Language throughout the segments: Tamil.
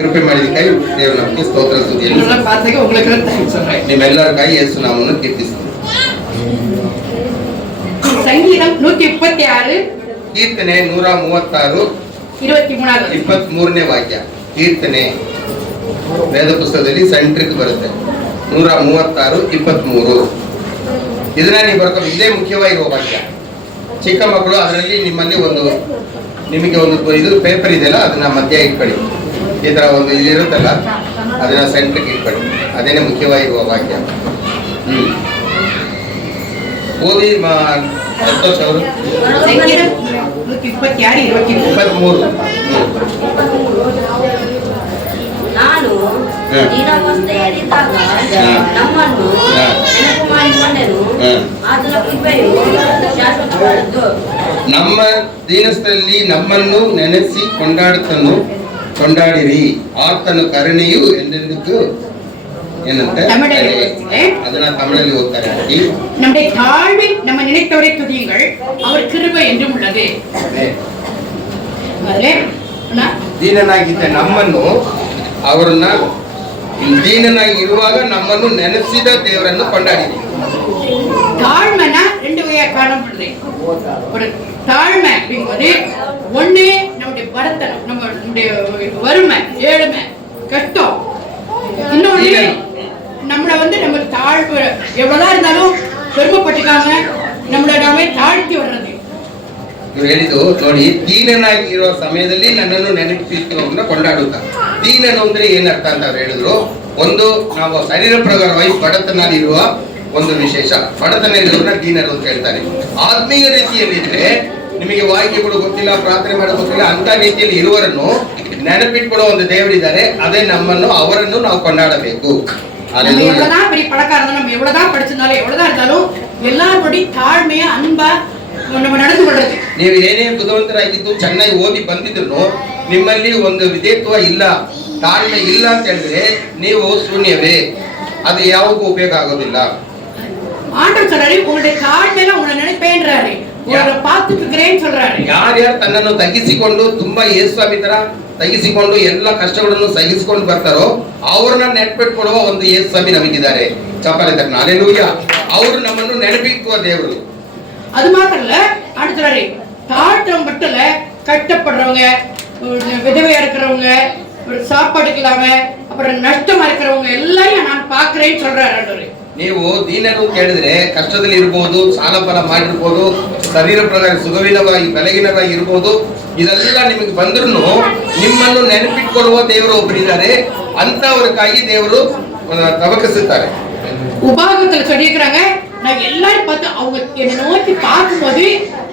ಕೃಪೆ ಮಾಡಿದಕ್ಕಾಗಿ ದೇವರ ನಮಗೆ ಸ್ತೋತ್ರ ಸ್ತುತಿಯನ್ನು ನಿಮ್ಮೆಲ್ಲರ ಕೈ ಯೇಸು ನಾಮವನ್ನು ಕೀರ್ತಿಸ್ತೀವಿ. ಸಂಗೀತಂ 126 ಕೀರ್ತನೆ 136 23ನೇ ವಾಕ್ಯ. ಕೀರ್ತನೆ ವೇದ ಪುಸ್ತಕದಲ್ಲಿ ಸೆಂಟ್ರಿಕ್ ಬರುತ್ತೆ 136 23. ಇದನ್ನ ನೀವು ಬರ್ಕೊಂಡು, ಇದೇ ಮುಖ್ಯವಾಗಿರುವ ವಾಕ್ಯ. ಚಿಕ್ಕ ಮಕ್ಕಳು ಅದರಲ್ಲಿ ನಿಮಗೆ ಒಂದು ಇದು ಪೇಪರ್ ಇದೆಯಲ್ಲ, ಅದನ್ನ ಮಧ್ಯ ಇಟ್ಕೊಳ್ಳಿ. ಈ ತರ ಒಂದು ಇದಿರುತ್ತಲ್ಲ, ಅದನ್ನ ಸೆಂಟ್ರಿಗೆ ಇಟ್ಕೊಳ್ಳಿ. ಅದೇನೆ ಮುಖ್ಯವಾಗಿರುವ ವಾಕ್ಯ. ಓದಿ ಸಂತೋಷ್ ಅವರು. 23. ನಾನು ದೀನಾವಸ್ಥೆಯಲ್ಲಿದ್ದಾಗ ನಮ್ಮನ್ನು ನೆನಪು ಮಾಡಿಕೊಂಡೆನು. ಆತನ ಕೃಪೆಯು ಶಾಶ್ವತವಾದದ್ದು. ನಮ್ಮ ದೀನಸ್ಥರಲ್ಲಿ ನಮ್ಮನ್ನು ನೆನೆಸಿ ಕೊಂಡಾಡಿರಿ. ಆತನ ಕರುಣೆಯು ಎಂದೆಂದಿಗೂ ಏನಂತೆ ಅದನ್ನ ತಮಿಳಲ್ಲಿ ಓದ್ತಾರೆ. நம்முடைய தாழ்வில் நம்ம நினைத்தவரை துதியுங்கள், அவர் கிருபை என்றும் உள்ளது. ದೀನನಾಗಿದ್ದ ನಮ್ಮನ್ನು, ಅವರನ್ನ ದೀನನಾಗಿ ಇರುವಾಗ ನಮ್ಮನ್ನು ನೆನೆಸಿದ ದೇವರನ್ನು ಕೊಂಡಾಡಿರಿ. தாழ்மைனா ரெண்டு வகையா காணப்படுது. ஒரு தாழ்மை அப்படிங்கும்போது ஒண்ணு நம்முடைய பரத்தனம், நம்முடைய வறுமை, ஏழ்மை, கஷ்டம். இன்னொன்னு நம்மள நம்ம தாழ்வு எவ்வளவுதான் இருந்தாலும் பெருமைப்பட்டுக்காம நம்மள நாமே ತಾಳ್ತಿ வர்றது. ಇವ್ರು ಹೇಳಿದ್ದು ನೋಡಿ, ದೀನನಾಗಿ ಇರುವ ಸಮಯದಲ್ಲಿ ನನ್ನನ್ನು ನೆನಪಿಸುವವನ್ನ ಕೊಂಡಾಡುತ್ತ. ದೀನನು ಅಂದ್ರೆ ಏನರ್ಥ ಅಂತ ಅವ್ರು ಹೇಳಿದ್ರು. ಒಂದು, ನಾವು ಶರೀರ ಪ್ರಕಾರವಾಗಿ ಬಡತನಲ್ಲಿರುವ ಒಂದು ವಿಶೇಷ, ಬಡತನಲ್ಲಿರೋದನ್ನ ದೀನರು ಅಂತ ಹೇಳ್ತಾರೆ. ಆತ್ಮೀಯ ರೀತಿಯಲ್ಲಿದ್ರೆ, ನಿಮಗೆ ವಾಕ್ಯಗಳು ಗೊತ್ತಿಲ್ಲ, ಪ್ರಾರ್ಥನೆ ಮಾಡೋದು ಗೊತ್ತಿಲ್ಲ, ಅಂತ ರೀತಿಯಲ್ಲಿ ಇರುವರನ್ನು ನೆನಪಿಟ್ಕೊಳ್ಳೋ ಒಂದು ದೇವರಿದ್ದಾರೆ. ಅದೇ ಅವರನ್ನು ನಾವು ಕೊಂಡಾಡಬೇಕು. எவ்வளவுதான் பெரிய பணக்காரர் இருந்தாலும், நம்ம எவ்வளவுதான் படிச்சிருந்தாலும், எவ்வளவுதான் இருந்தாலும் எல்லாரோட தாழ்மையா அன்பா நம்ம நடந்து கொள்றது. ನೀವು ಏನೇ ಬುದ್ಧಿವಂತರಾಗಿದ್ದು ಚೆನ್ನಾಗಿ ಓದಿ ಬಂದಿದ್ರು ನಿಮ್ಮಲ್ಲಿ ಒಂದು ವಿಧೇಯತ್ವ ಇಲ್ಲ, ತಾಳ್ಮೆ ಇಲ್ಲ ಅಂತ ಹೇಳಿದ್ರೆ ನೀವು ಶೂನ್ಯವೇ. ಅದು ಯಾವಾಗೂ ಉಪಯೋಗ ಆಗೋದಿಲ್ಲ. ஆண்டவர் சொல்றாரு, உங்களுடைய தாழ்மையில உங்களை நினைப்பேன்றாரு, உங்களை பார்த்துட்டு இருக்கிறேன்னு சொல்றாரு. ಯಾರ್ಯಾರು ತನ್ನನ್ನು ತಗ್ಗಿಸಿಕೊಂಡು ತುಂಬಾ ಯೇಸುಸ್ವಾಮಿ ತರ ತಗ್ಗಿಸಿಕೊಂಡು ಎಲ್ಲ ಕಷ್ಟಗಳನ್ನು ಸಹಿಸಿಕೊಂಡು ಬರ್ತಾರೋ ಅವ್ರನ್ನ ನೆನಪಿಟ್ಕೊಳ್ಳುವ ಒಂದು ಯೇಸುಸ್ವಾಮಿ ನಮಗಿದ್ದಾರೆ. ಚಪ್ಪಾಳೆ ತಟ್ಟಣ, ಹಲ್ಲೆಲೂಯಾ. ಅವರು ನಮ್ಮನ್ನು ನೆನಪಿಕ್ಕುವ ದೇವರು. அது மாத்திரம் இல்ல, அடுத்தது தாழ்த்தம் மட்டும் இல்ல, கஷ்டப்படுறவங்க, விதவையா இருக்கிறவங்க, சாப்பாடுக்கு இல்லாம அப்புறம் நஷ்டமா இருக்கிறவங்க எல்லாரையும் நான் பாக்குறேன்னு சொல்றாரு ஆண்டவர். ನೀವು ದೀನರು ಕೇಳಿದ್ರೆ ಕಷ್ಟದಲ್ಲಿ ಇರ್ಬೋದು, ಸಾಲ ಫಲ ಮಾಡಿರ್ಬೋದು, ಶರೀರ ಪ್ರಕಾರ ಸುಖವಿನವಾಗಿ ಬೆಳಗಿನವಾಗಿ ಇರ್ಬೋದು. ಇದೆಲ್ಲ ನಿಮಗೆ ಬಂದ್ರು ನಿಮ್ಮನ್ನು ನೆನಪಿಟ್ಕೊಳ್ಳುವ ದೇವರು ಒಬ್ಬರಿದ್ದಾರೆ. ಅಂತವರಿಗಾಗಿ ದೇವರು ತವಕಿಸುತ್ತಾರೆ. உபாகத்துல சொல்லியிருக்கிறாங்க, நான் எல்லாரும் பார்த்து அவங்க என்னை நோக்கி பார்க்கும்போது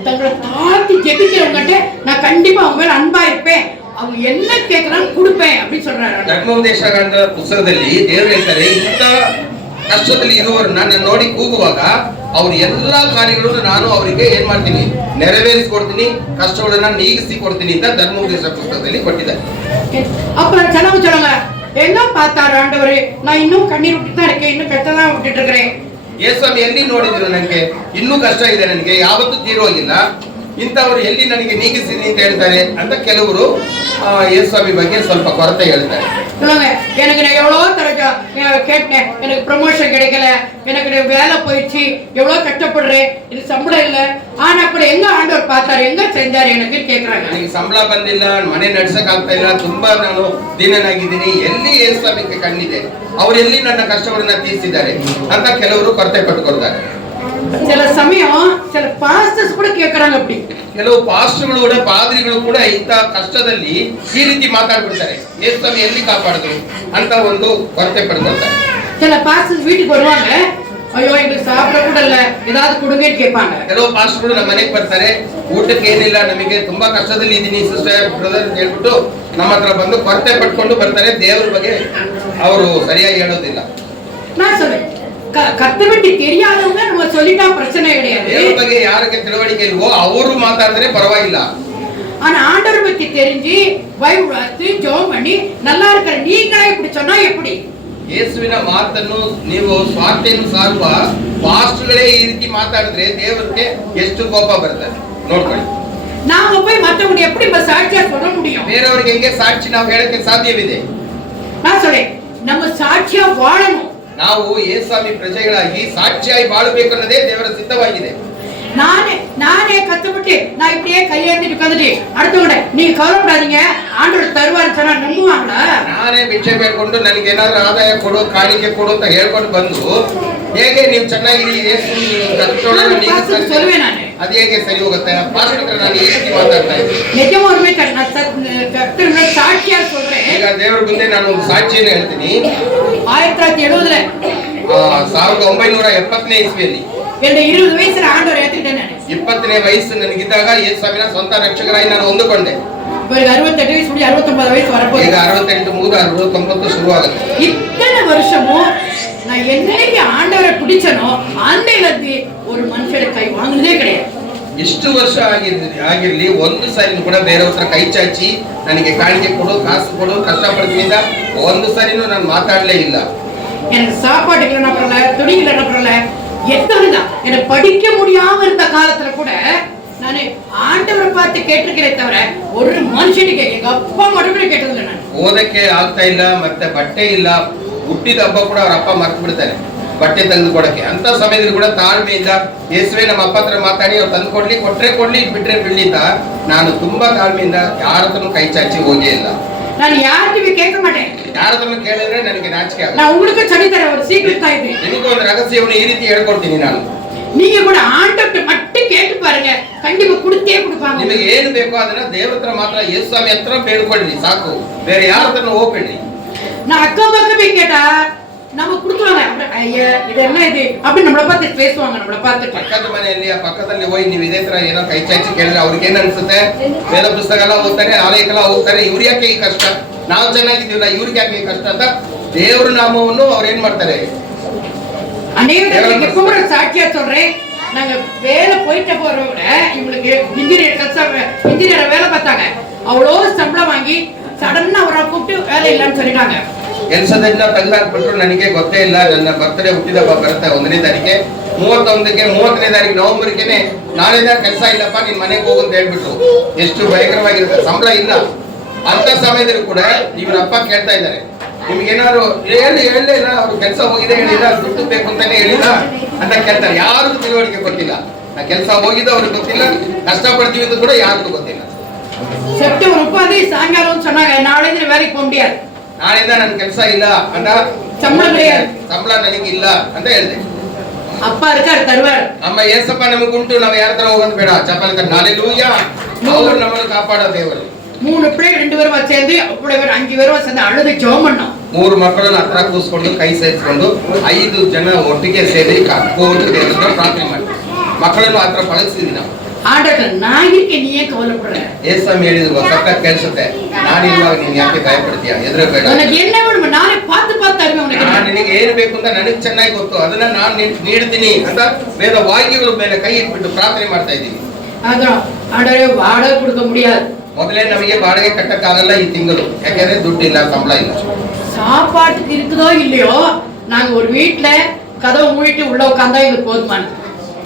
தங்களை தாழ்த்தி ஜெபிக்கிறவங்ககிட்ட நான் கண்டிப்பா அவங்க மேல அன்பா இருப்பேன், அவங்க என்ன கேட்கறாங்க கொடுப்பேன் அப்படின்னு சொல்றாரு. ಧರ್ಮೋಪದೇಶ ಕಾಂಡ ಪುಸ್ತಕದಲ್ಲಿ ದೇವರು ಹೇಳ್ತಾರೆ, ಇಂಥ ಕಷ್ಟದಲ್ಲಿ ಇರುವವರನ್ನ ನಾನು ನೋಡಿ ಕೂಗುವಾಗ ಅವ್ರ ಎಲ್ಲಾ ಕಾರ್ಯಗಳನ್ನು ನಾನು ಅವರಿಗೆ ಏನ್ ಮಾಡ್ತೀನಿ, ನೆರವೇರಿಸಿಕೊಡ್ತೀನಿ, ಕಷ್ಟಗಳನ್ನ ನೀಗಿಸಿ ಕೊಡ್ತೀನಿ ಅಂತ ಧರ್ಮೋಪದೇಶ ಪುಸ್ತಕದಲ್ಲಿ ಕೊಟ್ಟಿದ್ದಾರೆ. அப்புறம் செலவு சொல்லுங்க, எங்க பார்த்தாரு ஆண்டவரே, நான் இன்னும் கண்ணீர் விட்டு தான் இருக்கேன், இன்னும் கஷ்டம் தான் விட்டுட்டு இருக்கிறேன். ಯೇಸುಸ್ವಾಮಿ ಎಲ್ಲಿ ನೋಡಿದ್ರು, ನನಗೆ ಇನ್ನೂ ಕಷ್ಟ ಇದೆ, ನನಗೆ ಯಾವತ್ತೂ ತೀರೋಗಿಲ್ಲ, ಇಂಥವ್ರು ಎಲ್ಲಿ ನನಗೆ ನೀಗಿಸಿದೀನಿ ಅಂತ ಹೇಳ್ತಾರೆ ಅಂತ ಕೆಲವರು ಯೇಸುಸ್ವಾಮಿ ಬಗ್ಗೆ ಸ್ವಲ್ಪ ಕೊರತೆ ಹೇಳ್ತಾರೆ. எனக்கு நான் எவ்வளோ கேட்டேன், எனக்கு ப்ரமோஷன் கிடைக்கல, எனக்கு வேலை போயிடுச்சு, எவ்வளோ கஷ்டப்படுறேன், இது சம்பளம் இல்லை, ஆனா அப்படி எங்க ஆண்டவர் பார்த்தாரு, எங்க செஞ்சாரு எனக்கு கேட்கறாங்க. ನನಗೆ ಸಂಬಳ ಬಂದಿಲ್ಲ, ಮನೆ ನಡ್ಸಕ್ ಆಗ್ತಾ ಇಲ್ಲ, ತುಂಬಾ ನಾನು ದೀನನಾಗಿದ್ದೀನಿ, ಎಲ್ಲಿ ಯೇಸುಸ್ವಾಮಿಗೆ ಕಣ್ಣಿದೆ, ಅವ್ರು ಎಲ್ಲಿ ನನ್ನ ಕಷ್ಟಗಳನ್ನ ತೀರಿಸಿದ್ದಾರೆ ಅಂತ ಕೆಲವರು ಕೊರತೆ ಪಟ್ಕೊಳ್ತಾರೆ. சில சமயம் சில பாஸ்டர்ஸ் கூட கேக்குறாங்க. அப்படி ಕೆಲವು ಪಾಸ್ಟರ್ಗಳು ಕೂಡ, ಪಾದ್ರಿಗಳು ಕೂಡ ಇಂಥ ಕಷ್ಟದಲ್ಲಿ ಈ ರೀತಿ ಮಾತಾಡ್ಬಿಡ್ತಾರೆ, ಯೇಸುಸ್ವಾಮಿ ಎಲ್ಲಿ ಕಾಪಾಡಿದ್ರು ಅಂತ ಒಂದು ಕೊರತೆ ಪಡ್ಕೊಳ್ತಾರೆ. சில பாஸ்டர்ஸ் வீட்டுக்கு வருவாங்க, ஐயோ எங்களுக்கு சாப்பிட ಕೂಡ ಇಲ್ಲ, ஏதாவது கொடுங்கன்னு கேட்பாங்க. ಕೆಲವು ಪಾಸ್ಟರ್ಗಳು ನಮ್ಮ ಮನೆಗೆ ಬರ್ತಾರೆ, ಊಟಕ್ಕೆ ಏನಿಲ್ಲ, ನಮಗೆ ತುಂಬಾ ಕಷ್ಟದಲ್ಲಿ ಇದ್ದೀನಿ ಸಿಸ್ಟರ್ ಬ್ರದರ್ ಅಂತ ಹೇಳ್ಬಿಟ್ಟು ನಮ್ಮ ಹತ್ರ ಬಂದು ಕೊರತೆ ಪಟ್ಕೊಂಡು ಬರ್ತಾರೆ. ದೇವರ ಬಗ್ಗೆ ಅವರು ಸರಿಯಾಗಿ ಹೇಳೋದಿಲ್ಲ. நான் சொல்றேன், கர்த்தரை பற்றி தெரியாதவங்க நம்ம சொல்லிட்டா பிரச்சனை கிடையாது. ದೇವರ ಬಗ್ಗೆ ಯಾರಿಗೆ ತಿಳುವಳಿಕೆ ಇಲ್ವೋ ಅವರು ಮಾತಾಡಿದ್ರೆ ಪರವಾಗಿಲ್ಲ. ஆனா ஆண்டவரை பத்தி தெரிஞ்சு பைபிள் வாசித்து ஜெபம் பண்ணி நல்லா இருக்கிற நீங்களே இப்படி சொன்னா எப்படி? ಯೇಸುವಿನ ಮಾತನ್ನು ನೀವು ಸ್ವಾರ್ಥೆಯನ್ನು ಸಾರುವ ಪಾಸ್ಟರ್ಗಳೇ ಈ ರೀತಿ ಮಾತಾಡಿದ್ರೆ ದೇವರಿಗೆ ಎಷ್ಟು ಕೋಪ ಬರ್ತದೆ ನೋಡ್ಕೊಳ್ಳಿ. நாம போய் மற்றவங்க எப்படி சாட்சியா சொல்ல முடியும்? ಬೇರೆಯವರಿಗೆ ಹೆಂಗೆ ಸಾಕ್ಷಿ ನಾವು ಹೇಳಕ್ಕೆ ಸಾಧ್ಯವಿದೆ? நான் சொல்றேன், நம்ம சாட்சியா வாழணும். ನಾವು ಯೇಸುಸ್ವಾಮಿ ಪ್ರಜೆಗಳಾಗಿ ಸಾಕ್ಷಿಯಾಗಿ ಬಾಳಬೇಕು ಅನ್ನೋದೇ ದೇವರ ಸಿದ್ಧವಾಗಿದೆ. நானே கஷ்டப்பட்டு நான் இப்படியே கையேந்திட்டு உட்காந்துட்டு அடுத்தவங்க நீங்க கவலைப்படாதீங்க ஆண்டவர் தருவாரு சொன்னா நம்புவாங்களா? ನಾನೇ ಭಿಕ್ಷೆ ಬೇಡ್ಕೊಂಡು ನನಗೆ ಏನಾದ್ರು ಆದಾಯ ಕೊಡು, ಕಾಣಿಕೆ ಕೊಡು ಅಂತ ಹೇಳ್ಕೊಂಡು ಬಂದು ಹೇಗೆ ನೀವು ಚೆನ್ನಾಗಿ சொல்லுவேன் ನಾನು. ಅದು ಹೇಗೆ ಸರಿ ಹೋಗುತ್ತೆ? ಪಾಸ್ಟರ್ ನಾನು ಈ ರೀತಿ ಮಾತಾಡ್ತಾ ಇದ್ದೀನಿ. நிஜமா உண்மை நான் சாட்சியா சொல்றேன். ಈಗ ದೇವರ ಮುಂದೆ ನಾನು ಒಂದು ಸಾಕ್ಷಿಯನ್ನು ಹೇಳ್ತೀನಿ. 1970 1970ನೇ ಇಸ್ವಿಯಲ್ಲಿ என்னோட 20 வயசுல ஆண்டவர் ஏத்துக்கிட்டேன் நான். 20ನೇ ವಯಸ್ಸು ನನಗಿದ್ದಾಗ ಯೇಸುವಿನ ಸ್ವಂತ ರಕ್ಷಕರಾಗಿ ನಾನು ಹೊಂದಿಕೊಂಡೆ. ஒரு 68 வயசு முடி 69 வயசு வரப்போகுது. ಈಗ 68 ಮುಗಿದು 69 ಶುರು ಆಗುತ್ತೆ. இத்தனை வருஷமும் நான் என்னைக்கு ஆண்டவரை பிடிச்சனோ அன்னையிலிருந்து ஒரு மனுஷட கை வாங்குனதே கிடையாது. ಎಷ್ಟು ವರ್ಷ ಆಗಿರ್ಲಿ ಒಂದು ಸಾರಿನೂ ಕೂಡ ಬೇರೆ ಹತ್ರ ಕೈ ಚಾಚಿ ನನಗೆ ಕಾಣಿಕೆ ಕೊಡು, ಕಾಸು ಕೊಡು, ಕಷ್ಟಪಡ್ತೀನಿ ಒಂದು ಸಾರಿನೂ ನಾನು ಮಾತಾಡಲೇ ಇಲ್ಲ. எனக்கு சாப்பாடு இல்லைன்னா பரவாயில்ல, துணி இல்லைன்னா பரவாயில்ல, எத்தனைதான் எனக்கு படிக்க முடியாம இருந்த காலத்துல கூட நானு ஆண்டவரை பார்த்து கேட்டிருக்கிறேன் தவிர ஒரு மனுஷனுக்கு எங்க அப்பா மட்டும் கூட கேட்டதில்லை. நான் ಓದಕ್ಕೆ ಆಗ್ತಾ ಇಲ್ಲ, ಮತ್ತೆ ಬಟ್ಟೆ ಇಲ್ಲ, ಹುಟ್ಟಿದ ಹಬ್ಬ ಕೂಡ ಅವ್ರ ಅಪ್ಪ ಮರ್ತು ಬಿಡ್ತಾರೆ ಬಟ್ಟೆ ತೆಗೆದು ಕೊಡಕ್ಕೆ. ಅಂತ ಸಮಯದಲ್ಲಿ ಕೂಡ ತಾಳ್ಮೆಯಿಂದ ಯೇಸುವೆ ನಮ್ಮ ಅಪ್ಪ ಹತ್ರ ಮಾತಾಡಿ ಅವ್ರು ತಂದು ಕೊಡ್ಲಿ, ಕೊಟ್ರೆ ಕೊಡ್ಲಿ, ಬಿಟ್ರೆ ಬಿಡ್ಲಿಂದ ನಾನು ತುಂಬಾ ತಾಳ್ಮೆಯಿಂದ ಯಾರ ಹತ್ರನೂ ಕೈ ಚಾಚಿ ಹೋಗೇ ಇಲ್ಲ. நான் யார்கிட்டயும் கேட்க மாட்டேன். ಯಾರ ಹತ್ರನೂ ಕೇಳಿದ್ರೆ ನನಗೆ ನಾಚಿಕೆ ಆಗುತ್ತೆ. நான் உங்களுக்கு சொல்லி தரேன் ஒரு சீக்ரெட் தான் இது. ನಿಮಗೆ ಒಂದು ರಹಸ್ಯವನ್ನು ಈ ರೀತಿ ಹೇಳ್ಕೊಡ್ತೀನಿ ನಾನು. நீங்க கூட ஆண்டவர்ட்ட மட்டும் கேட்டு பாருங்க, கண்டிப்பா கொடுத்தே கொடுப்பாங்க. ನಿಮಗೆ ಏನು ಬೇಕೋ ಅದನ್ನ ದೇವರ ಹತ್ರ ಮಾತ್ರ ಯೇಸುಸ್ವಾಮಿ ಹತ್ರ ಬೇಡ್ಕೊಳ್ರಿ ಸಾಕು, ಬೇರೆ ಯಾರ ಹತ್ರನೂ ಹೋಗ್ಬೇಡ್ರಿ. நான் அக்கம் பக்கம் போய் கேட்டா நம்ம கொடுத்துருவாங்க. ஐயா இது என்ன இது அப்படி நம்மளை பார்த்து பேசுவாங்க. நம்மளை பார்த்து ಪಕ್ಕದ ಮನೆಯಲ್ಲಿ ಆ ಪಕ್ಕದಲ್ಲಿ ಹೋಗಿ ನೀವು ಇದೇ ತರ ಏನೋ ಕೈ ಚಾಚಿ ಕೇಳಿದ್ರೆ ಅವ್ರಿಗೆ ಏನ್ ಅನ್ಸುತ್ತೆ? ವೇದ ಪುಸ್ತಕ ಎಲ್ಲ ಓದ್ತಾರೆ, ಆಲಯಕ್ಕೆಲ್ಲ ಹೋಗ್ತಾರೆ, ಇವ್ರು ಯಾಕೆ ಈ ಕಷ್ಟ, ನಾವು ಚೆನ್ನಾಗಿದ್ದೀವಿಲ್ಲ, ಇವ್ರಿಗೆ ಯಾಕೆ ಈ ಕಷ್ಟ ಅಂತ ದೇವ್ರ ನಾಮವನ್ನು ಅವ್ರು ಏನ್ ಮಾಡ್ತಾರೆ? அநேகத்துக்கு எப்பவும் ஒரு சாட்சியா சொல்றேன். நாங்க வேலை போயிட்ட போறவங்க இவங்களுக்கு இன்ஜினியர் வேலை பார்த்தாங்க, அவ்வளோ சம்பளம் வாங்கி ಸಡನ್ ಅವರ ಕೂப்பிಟ್ಟು வேலை இல்லைன்னு சொல்லிட்டாங்க. ಕೆಲಸದಿಂದ ತೆಗೆದಾಕ್ಬಿಟ್ರು. ನನಗೆ ಗೊತ್ತೇ ಇಲ್ಲ, ನನ್ನ ಬರ್ತ್ಡೇ ಹುಟ್ಟಿದಬ್ಬ ಬರುತ್ತೆ 1ನೇ ತಾರೀಕೆ, 30ನೇ ತಾರೀಕು ನವೆಂಬರ್ಗೆ ನಾಳೆದ ಕೆಲಸ ಇಲ್ಲಪ್ಪ ನಿನ್ ಮನೆಗೆ ಹೋಗು ಅಂತ ಹೇಳ್ಬಿಟ್ರು. ಎಷ್ಟು ಭಯಂಕರವಾಗಿರುತ್ತೆ, ಸಂಬಳ ಇಲ್ಲ. ಅಂತ ಸಮಯದಲ್ಲಿ ಕೂಡ ಇವರ ಅಪ್ಪ ಕೇಳ್ತಾ ಇದ್ದಾರೆ, ನಿಮ್ಗೇನಾದ್ರು ಹೇಳಲೇ ಇಲ್ಲ, ಅವ್ರು ಕೆಲಸ ಹೋಗಿದೆ ಹೇಳಿಲ್ಲ, ದುಡ್ಡು ಬೇಕು ಅಂತಾನೆ ಹೇಳಿಲ್ಲ ಅಂತ ಕೇಳ್ತಾರೆ. ಯಾರಿಗೂ ತಿಳುವಳಿಕೆ ಗೊತ್ತಿಲ್ಲ, ನಾ ಕೆಲಸ ಹೋಗಿದ್ದು ಅವ್ರಿಗೆ ಗೊತ್ತಿಲ್ಲ, ಕಷ್ಟಪಡ್ತೀವಿ ಅಂತ ಕೂಡ ಯಾರಿಗೂ ಗೊತ್ತಿಲ್ಲ. செப்டம்பர் 30 சாயங்காலம் சொன்னாங்க, நாளைக்கு வேலைக்கு போக முடியாது, ನಾಳೆಯಿಂದ ನನ್ ಕೆಲಸ ಇಲ್ಲ ಅಂತ, ಸಂಬಳ ನನಗೆ ಇಲ್ಲ ಅಂತ ಹೇಳಿದೆ. ಅಪ್ಪ இருக்காரு தருவார். ನಮ್ಮ ಏಸಪ್ಪ ನಮಗುಂಟು, ನಾವು ಯಾರ ತರ ಹೋಗೋದು ಬೇಡ. ಚಪ್ಪಾಳೆ ತಟ್ಟಿ ಹಲ್ಲೆಲೂಯಾ, ಅವರು ನಮ್ಮನ್ನು ಕಾಪಾಡೋ ದೇವರು. 3 பிள்ளை 2 பேரும் சேர்ந்து அப்படியே 5 பேரும் சேர்ந்து அழுது ஜெபம் பண்ணோம். 3 ಮಕ್ಕಳನ್ನ ಹತ್ರ ಕೂರಿಸಿಕೊಂಡು ಕೈ ಸೇರಿಸಿಕೊಂಡು 5 ಜನ ಒಟ್ಟಿಗೆ ಸೇರಿ ಕೂತು ದೇವರನ್ನ ಪ್ರಾರ್ಥನೆ ಮಾಡ್ತೀವಿ. ಮಕ್ಕಳನ್ನು ಹತ್ರ ಪಳಗಿಸಿದ್ವಿ ನಾವು. ಆಡಕ ನಾಯಿಗೆ ನೀಯೇ ಕವಲಪಡ್ರೆ ಏಸಮ್ಮ ಹೇಳಿದ್ರು, ಸಕ್ಕ ಕೇಳಿಸುತ್ತೆ, ನಾನು ಇರುವಾಗ ನೀನು ಯಾಕೆ ಭಯ ಪಡ್ತೀಯಾ, ಎದುರಬೇಡ, ನನಗೆ என்ன வேணும் நானே பார்த்து ಅರಿವೆ ಅವನಿಗೆ, ನಾನು ನಿನಗೆ ಏನು ಬೇಕು ಅಂತ ನನಗೆ ಚೆನ್ನಾಗಿ ಗೊತ್ತು, ಅದನ್ನ ನಾನು ನೀಡ್ತೀನಿ ಅಂತ ವೇದ ವಾಕ್ಯಗಳ ಮೇಲೆ ಕೈ ಇಟ್ಬಿಟ್ಟು ಪ್ರಾರ್ಥನೆ ಮಾಡ್ತಾ ಇದ್ದೀವಿ. அதான் ஆண்டவரே வாடகை கொடுக்க முடியாது. ಮೊದಲೇ ನಮಗೆ ಬಾಡಿಗೆ ಕಟ್ಟಕ್ಕಾಗಲ್ಲ ಈ ತಿಂಗಳು, ಯಾಕಂದ್ರೆ ದುಡ್ಡಿಲ್ಲ, ಸಂಬಳ ಇಲ್ಲ. சாப்பாட்டுக்கு இருக்குதோ இல்லையோ நாங்க ஒரு வீட்டுல கதவு மூடிட்டு உள்ள உட்கார்ந்தா இது போதுமானது.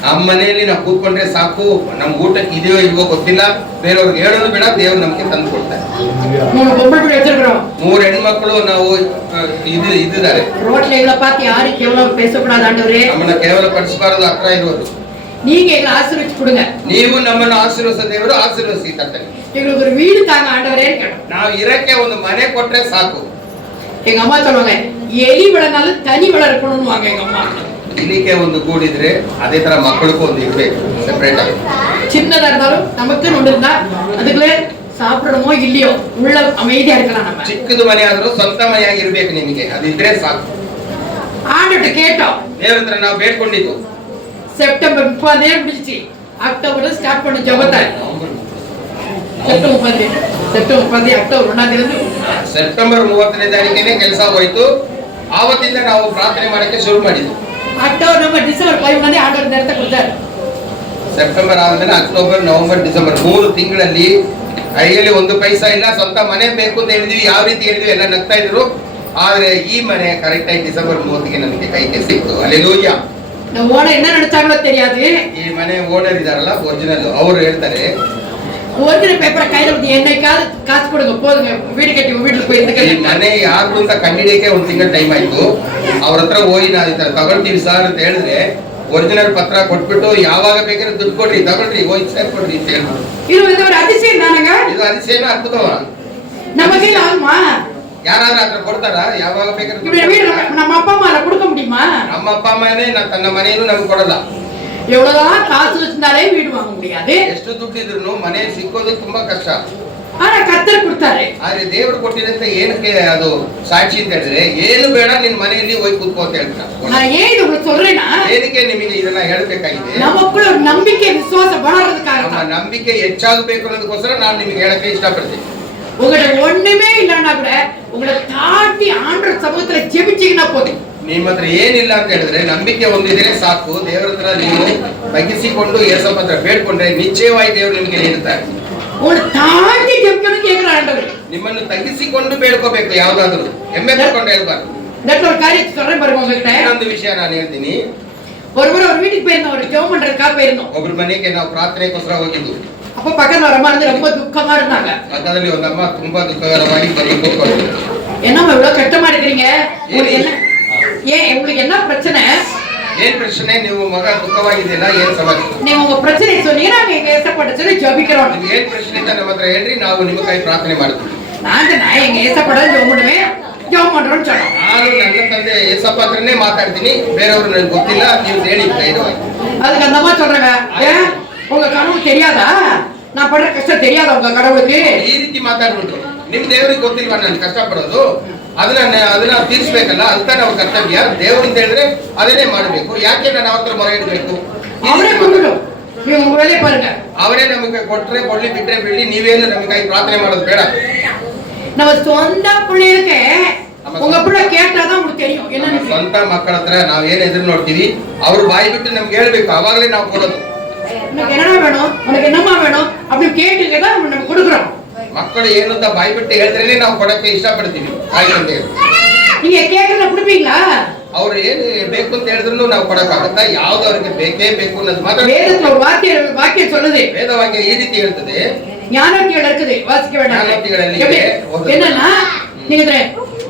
ನಮ್ಮ ಮನೆಯಲ್ಲಿ ನಾವು ಕೂತ್ಕೊಂಡ್ರೆ ಸಾಕು, ನಮ್ ಊಟಕ್ಕೆ ಇದೆಯೋ ಇಲ್ವೋ ಗೊತ್ತಿಲ್ಲ, ಬೇರೆಯವ್ರಿಗೆ ಹೇಳೋದು ಬೇಡ, ದೇವ್ರು ನಮಗೆ ತಂದು ಕೊಡ್ತಾರೆ. 3 பொம்பளை பிள்ளை வச்சிருக்கிறோம், 3 ಹೆಣ್ಮಕ್ಳು ನಾವು ಇದ್ದಾರೆ. ரோட்ல எங்களை பார்த்து யாரும் கேவலம் பேசக்கூடாது ஆண்டவரே, ನಮ್ಮನ್ನ ಕೇವಲ ಪಡಿಸಬಾರದು, ಹತ್ರ ಇರುವುದು. நீங்க எங்களை ஆசீர்வதிச்சு கொடுங்க, ನೀವು ನಮ್ಮನ್ನು ಆಶೀರ್ವದಿಸ ದೇವರು ಆಶೀರ್ವದಿಸಿ ಕರ್ತನೆ. எங்களுக்கு ஒரு வீடு தாங்க ஆண்டவரே கேட்டோம். ನಾವು ಇರಕ್ಕೆ ಒಂದು ಮನೆ ಕೊಟ್ರೆ ಸಾಕು. எங்க அம்மா சொல்லுவாங்க, எலி விளனாலும் தனி விள இருக்கணும்னு வாங்க எங்க அம்மா. ಇಲ್ಲಿಗೆ ಒಂದು ಕೂಡಿದ್ರೆ ಅದೇ ತರ ಮಕ್ಕಳಿಗೂ ಒಂದು ಇರ್ಬೇಕು, ಸೆಪರೇಟ್ ಆಗಿ. சின்னதா இருந்தாலும் நமக்கு ஒன்று இருந்தா அதுக்குள்ளே சாப்பிடணுமோ இல்லையೋ உள்ள அமைதியா இருக்கலாம். நம்ம ಚಿಕ್ಕದು ಮನೆ ಆದ್ರೂ ಸ್ವಂತ ಮನೆಯಾಗಿ ಇರ್ಬೇಕು ನಿಮಗೆ, ಅದಿದ್ರೆ ಸಾಕು. ஆண்டுகிட்ட கேட்டோம், ದೇವ್ರ ಹತ್ರ ನಾವು ಬೇಡ್ಕೊಂಡಿದ್ದು. செப்டம்பர் 30 முடிஞ்சிச்சு, அக்டோபர் ஸ்டார்ட் பண்ண ஜெபத்தை. செப்டம்பர் 30 ಅಕ್ಟೋಬರ್ 1 ಸೆಪ್ಟೆಂಬರ್ 30ನೇ ತಾರೀಕಿಗೆ ಕೆಲಸ ಹೋಯ್ತು. ಆವತ್ತಿಂದ ನಾವು ಪ್ರಾರ್ಥನೆ ಮಾಡಕ್ಕೆ ಶುರು ಮಾಡಿದ್ವಿ. ಅಕ್ಟೋಬರ್ ನವೆಂಬರ್ ಡಿಸೆಂಬರ್ 5 ಆರ್ಡರ್ ನೇರತೆ ಕೊಡ್ತಾರೆ. ಸೆಪ್ಟೆಂಬರ್ ಆದ್ಮೇಲೆ ಅಕ್ಟೋಬರ್ ನವೆಂಬರ್ ಡಿಸೆಂಬರ್ 3 ತಿಂಗಳಲ್ಲಿ ಕೈಯಲ್ಲಿ 1 ಪೈಸಾ ಇಲ್ಲ, ಸ್ವಂತ ಮನೆ ಬೇಕು ಅಂತ ಹೇಳಿದ್ವಿ. ಯಾವ ರೀತಿ ಹೇಳಿದ್ವಿ ಎಲ್ಲ ನಗ್ತಾ ಇದ್ರು. ಆದ್ರೆ ಈ ಮನೆ ಕರೆಕ್ಟ್ ಆಗಿ ಡಿಸೆಂಬರ್ 30ಗೆ ನಮಗೆ ಕೈಗೆ ಸಿಕ್ತು. ಹಲ್ಲೆಲೂಯಾ. ಓನರ್ என்ன நினைச்சாங்களோ தெரியாது. ಈ ಮನೆ ಓನರ್ ಇದಾರಲ್ಲ ಒರಿಜಿನಲ್, ಅವರು ಹೇಳ್ತಾರೆ, ஒரிஜினல் பேப்பரை கையில கொடுத்து என்னைக்காவது காசு கொடுங்க போதுங்க வீடு கட்டி வீட்டுக்கு போய் ಈ இருந்துக்க ಮನೆ ಯಾರ್ದು ಅಂತ ಕಂಡಿಡಿಯಕ್ಕೆ ಒಂದು ತಿಂಗಳ ಟೈಮ್ ಆಯ್ತು. ಅವ್ರ ಹತ್ರ ಹೋಗಿ ನಾವು ಈ ತರ ತಗೊಳ್ತೀವಿ ಸರ್ ಅಂತ ಹೇಳಿದ್ರೆ ಒರಿಜಿನಲ್ ಪತ್ರ ಕೊಟ್ಬಿಟ್ಟು ಯಾವಾಗ ಬೇಕಾದ್ರೆ ದುಡ್ಡು ಕೊಡ್ರಿ ತಗೊಳ್ರಿ ಹೋಗಿ ಸೇರ್ಕೊಡ್ರಿ ಅಂತ ಹೇಳ್ಬೋದು. இது வந்து ஒரு அதிசயம் தானங்க. ಇದು ಅತಿಶಯನ ಅದ್ಭುತವ. நம்ம கையில ஆகுமா? ಯಾರಾದ್ರೂ ಹತ್ರ ಕೊಡ್ತಾರ? ಯಾವಾಗ ಬೇಕಾದ್ರೆ இப்படி வீடு நம்ம அப்பா அம்மால கொடுக்க முடியுமா? ನಮ್ಮ ಅಪ್ಪ ಅಮ್ಮನೇ ತನ್ನ ಮನೆಯನ್ನು ನಮ್ಗೆ ಕೊಡಲ್ಲ. எவ்வளவுதான் காசு வச்சிருந்தாலே வீடு வாங்க முடியாது. ಎಷ್ಟು ದುಡ್ಡಿದ್ರು ಮನೆ ಸಿಕ್ಕೋದು ತುಂಬಾ ಕಷ್ಟ. ஆனா கர்த்தர் கொடுத்தாரு. ಆದ್ರೆ ದೇವರು ಕೊಟ್ಟಿದಂತ ಏನಕ್ಕೆ ಅದು ಸಾಕ್ಷಿ ಅಂತ ಹೇಳಿದ್ರೆ ಏನು ಬೇಡ ನಿನ್ ಮನೆಯಲ್ಲಿ ಹೋಗಿ ಕೂತ್ಕೋ ಅಂತ ಹೇಳ್ತಾರೆ. நான் ஏன் இது உங்களுக்கு சொல்றேன்னா ಏನಕ್ಕೆ ನಿಮಗೆ ಇದನ್ನ ಹೇಳಬೇಕಾಗಿದೆ? நமக்குள்ள ஒரு நம்பிக்கை விசுவாசம் வளர்றதுக்காக ನಮ್ಮ தான். ನಂಬಿಕೆ ಹೆಚ್ಚಾಗಬೇಕು ಅನ್ನೋದಕ್ಕೋಸ್ಕರ ನಾನು ನಿಮಗೆ ಹೇಳಕ್ಕೆ ಇಷ್ಟಪಡ್ತೀನಿ. உங்கள்ட்ட ஒண்ணுமே இல்லைன்னா கூட உங்களை தாண்டி ஆண்டவர் சமூகத்துல ஜெபிச்சீங்கன்னா போதும். ನಿಮ್ಮ ಹತ್ರ ಏನಿಲ್ಲ ಅಂತ ಹೇಳಿದ್ರೆ ನಂಬಿಕೆ ಹೊಂದಿದ್ರೆ ಸಾಕು. ದೇವರ ಹತ್ರ ನೀವು ಬಗ್ಗಿಸಿಕೊಂಡು ಯೇಸಪ್ಪ ಹತ್ರ ಬೇಡ್ಕೊಂಡ್ರೆ ನಿಶ್ಚಯವಾಗಿ ದೇವರು ನಿಮಗೆ ನೀಡುತ್ತಾರೆ. உங்களை தாண்டி ஜெபிக்கணும் கேக்குற ஆண்டவர். ನಿಮ್ಮನ್ನು ತಗ್ಗಿಸಿಕೊಂಡು ಬೇಡ್ಕೋಬೇಕು. ಯಾವ್ದಾದ್ರು ಹೆಮ್ಮೆ ಪಡ್ಕೊಂಡು ಹೇಳ್ಬಾರ್ದು. இந்த ஒரு காரியத்தை சொல்றேன் பாருங்க உங்ககிட்ட. ಇನ್ನೊಂದು ವಿಷಯ ನಾನು ಹೇಳ್ತೀನಿ. ஒரு முறை ஒரு வீட்டுக்கு போயிருந்தோம், ஒரு ஜெபம் பண்றதுக்காக போயிருந்தோம். ಒಬ್ರ ಮನೆಗೆ ನಾವು ಪ್ರಾರ್ಥನೆಗೋಸ್ಕರ ಹೋಗಿದ್ದು. அப்ப பக்கத்துல ஒரு அம்மா வந்து ரொம்ப துக்கமா இருந்தாங்க. ಪಕ್ಕದಲ್ಲಿ ಒಂದು ಅಮ್ಮ ತುಂಬಾ ದುಃಖಕರವಾಗಿ ಬರೀ ಕೂತ್ಕೊಂಡು, என்னம்மா இவ்வளவு கஷ்டமா இருக்கிறீங்க? உங்களுக்கு என்ன உங்களுக்கு என்ன பிரச்சனை? ಏನ್ ಪ್ರಶ್ನೆ? ನೀವು ಮಗ ದುಃಖವಾಗಿದೆಯಲ್ಲ, ಏನ್ ಸಮಸ್ಯೆ? நீங்க உங்க பிரச்சனையை சொன்னீங்கன்னா நாங்க ஏசப்பட்ட சொல்லி ஜெபிக்கிறோம். ನಿಮ್ಗೆ ಏನ್ ಪ್ರಶ್ನೆ ಅಂತ ನಮ್ಮ ಹತ್ರ ಹೇಳ್ರಿ, ನಾವು ನಿಮಗಾಗಿ ಪ್ರಾರ್ಥನೆ ಮಾಡ್ತೀವಿ. நான் எங்க ஏசப்பட ஜெபம் பண்ணுவேன், ஜெபம் பண்றோம்னு சொன்னோம். ನಾನು ನನ್ನ ತಂದೆ ಯೇಸಪ್ಪ ಹತ್ರನೇ ಮಾತಾಡ್ತೀನಿ, ಬೇರೆಯವರು ನನಗೆ ಗೊತ್ತಿಲ್ಲ, ನೀವು ಹೇಳಿ ಧೈರ್ಯವಾಗಿ. அதுக்கு அந்த அம்மா சொல்றாங்க, ஏன் உங்க கடவுள் தெரியாதா? நான் படுற கஷ்டம் தெரியாதா உங்க கடவுளுக்கு? ಈ ರೀತಿ ಮಾತಾಡ್ಬಿಟ್ರು. ನಿಮ್ ದೇವ್ರಿಗೆ ಗೊತ್ತಿಲ್ವಾ ನಾನು ಕಷ್ಟ ಪಡೋದು? ಅದನ್ನ ತೀರ್ಸ್ಬೇಕಲ್ಲ, ಅಂತ ನಾವು ಕರ್ತವ್ಯ. ದೇವ್ರು ಅಂತ ಹೇಳಿದ್ರೆ ಅದನ್ನೇ ಮಾಡಬೇಕು. ಯಾಕೆ ನಾನು ಅವ್ರ ಹತ್ರ ಮೊರೆ ಇಡಬೇಕು? அவரே கொண்டுடும், நீங்க உங்க வேலையை பாருங்க. ಅವರೇ ನಮಗೆ ಕೊಟ್ರೆ ಕೊಡ್ಲಿ, ಬಿಟ್ರೆ ಬಿಡ್ಲಿ, ನೀವೇನು ನಮಗಾಗಿ ಪ್ರಾರ್ಥನೆ ಮಾಡೋದು ಬೇಡ. நம்ம சொந்த பிள்ளைகளுக்கு உங்க பிள்ளை கேட்டாதான் உங்களுக்கு தெரியும் என்ன. ಸ್ವಂತ ಮಕ್ಕಳ ಹತ್ರ ನಾವ್ ಏನ್ ಎದುರು ನೋಡ್ತೀವಿ, ಅವ್ರು ಬಾಯಿ ಬಿಟ್ಟು ನಮ್ಗೆ ಹೇಳ್ಬೇಕು, ಅವಾಗಲೇ ನಾವು ಕೊಡೋದು. உனக்கு என்னடா வேணும், உனக்கு என்னம்மா வேணும் அப்படின்னு கேட்டுதான் நம்ம கொடுக்குறோம். ಮಕ್ಕಳು ಏನು ಅಂತ ಬಾಯಿ ಬಿಟ್ಟು ಹೇಳಿದ್ರೇನೆ ನಾವು ಕೊಡಕ್ಕೆ ಇಷ್ಟಪಡ್ತೀವಿ. ತಾಯಿ ತಂದೆಯರು நீங்க கேட்கறத கொடுப்பீங்களா? ಅವ್ರು ಏನು ಬೇಕು ಅಂತ ಹೇಳಿದ್ರು ನಾವು ಕೊಡಕ್ಕಾಗತ್ತಾ? ಯಾವ್ದು ಅವ್ರಿಗೆ ಬೇಕೇ ಬೇಕು ಅನ್ನೋದು ಮಾತ್ರ. வேதத்துல ஒரு வாக்கியம் சொல்லுது, ವೇದವಾಕ್ಯ ಈ ರೀತಿ ಹೇಳ್ತದೆ. ஞானோக்திகள் இருக்குது, வாசிக்க வேண்டாம். ஞானோக்திಗಳಲ್ಲಿ என்னன்னா நீங்க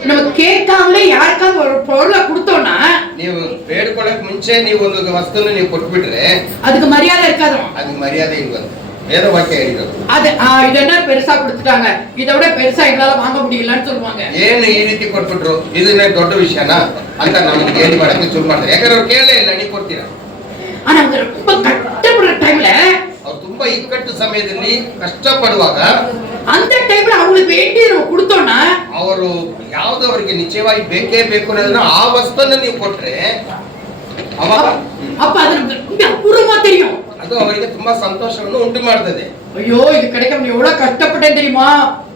நம்ம கேட்காமலே யாருக்காவது ஒரு பொருளை கொடுத்தோம்னா, ನೀವು ಬೇಡ್ಕೊಳ್ಳಕ್ ಮುಂಚೆ ನೀವು ಒಂದು ವಸ್ತುನ ನೀವು ಕೊಟ್ಬಿಟ್ರೆ அதுக்கு மரியாதை இருக்காது. ಅದಕ್ಕೆ ಮರ್ಯಾದೆ ಇಲ್ವಂತ ವೇದವಾಕ್ಯ ಹೇಳಿರೋದು. அது இது என்ன பெருசா கொடுத்துட்டாங்க, இதை விட பெருசா எங்களால வாங்க முடியலன்னு சொல்லுவாங்க. ಏನು ಈ ರೀತಿ ಕೊಟ್ಬಿಟ್ರು, ಇದನ್ನೇ ದೊಡ್ಡ ವಿಷಯನಾ ಅಂತ ನಮ್ಗೆ ಹೇಳಿ ಮಾಡಕ್ಕೆ ಶುರು ಮಾಡ್ತಾರೆ. ಯಾಕಂದ್ರೆ ಅವ್ರು ಕೇಳಲೇ ಇಲ್ಲ, ನೀವು ಕೊಡ್ತೀರಾ. ஆனா அவங்க ரொம்ப கஷ்டப்படுற டைம்ல, ಅವ್ರು ತುಂಬಾ ಇಕ್ಕಟ್ಟು ಸಮಯದಲ್ಲಿ ಕಷ್ಟಪಡುವಾಗ அந்த டைம்ல அவங்களுக்கு வேண்டி நம்ம கொடுத்தோம்னா, ಅವರು ಯಾವ್ದು ಅವರಿಗೆ ನಿಶ್ಚಯವಾಗಿ ಬೇಕೇ ಬೇಕು ಅನ್ನೋದನ್ನ ಆ ವಸ್ತುವನ್ನ ನೀವು ಕೊಟ್ರೆ ಅವಾಗ அப்ப அது நமக்கு ரொம்ப அபூர்வமா தெரியும். ಅದು ಅವರಿಗೆ ತುಂಬಾ ಸಂತೋಷವನ್ನು ಉಂಟು ಮಾಡ್ತದೆ. ஐயோ இது கிடைக்க எவ்வளவு கஷ்டப்பட்டேன் தெரியுமா,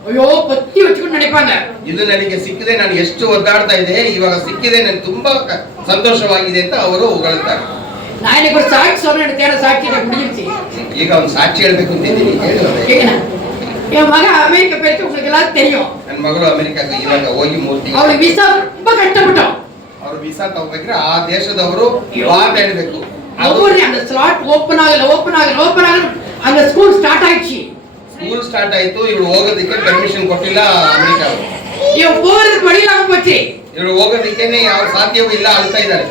ஐயோ பொத்தி வச்சுಕೊಂಡು நினைப்பாங்க. ಇದು ನನಗೆ ಸಿಕ್ಕಿದೆ, ನಾನು ಎಷ್ಟು ಒದ್ದಾಡ್ತಾ ಇದೆ, ಇವಾಗ ಸಿಕ್ಕಿದೆ, ನನಗೆ ತುಂಬಾ ಸಂತೋಷವಾಗಿದೆ ಅಂತ ಅವರು ಹೊಗಳ್ತಾರೆ. நான் இன்னைக்கு ஒரு சாட்சி சொல்றேன், தேட சாட்சி முடிஞ்சிருச்சு. ಈಗ ಒಂದು ಸಾಕ್ಷಿ ಹೇಳ್ಬೇಕು ಅಂತಿದ್ದೀನಿ, கேக்குறேன். என் மகன் அமெரிக்கா போயிட்டு உங்களுக்கு எல்லாம் தெரியும். ನನ್ನ ಮಗಳು ಅಮೆರಿಕಕ್ಕೆ ಇವಾಗ ಹೋಗಿ 3 ತಿಂಗಳು. அவளுக்கு விசா ரொம்ப கஷ்டப்பட்டோம். ಅವರು ವೀಸಾ ತಗೋಬೇಕ್ರೆ ಆ ದೇಶದವರು ವಾದ ಹೇಳ್ಬೇಕು. ஒவ்வொரு அந்த ஸ்லாட் ஓபன் ஆகல அந்த ஸ்கூல் ஸ்டார்ட் ஆயிடுச்சு. ಸ್ಕೂಲ್ ಸ್ಟಾರ್ಟ್ ಆಯ್ತು, ಇವಳು ಹೋಗೋದಕ್ಕೆ ಪರ್ಮಿಷನ್ ಕೊಟ್ಟಿಲ್ಲ ಅಮೆರಿಕ ಅವರು. இவன் போறதுக்கு வழி இல்லாம போச்சு. ಇವಳು ಹೋಗೋದಕ್ಕೇನೆ ಯಾವ ಸಾಧ್ಯವೂ ಇಲ್ಲ ಅಂತ ಇದ್ದಾರೆ.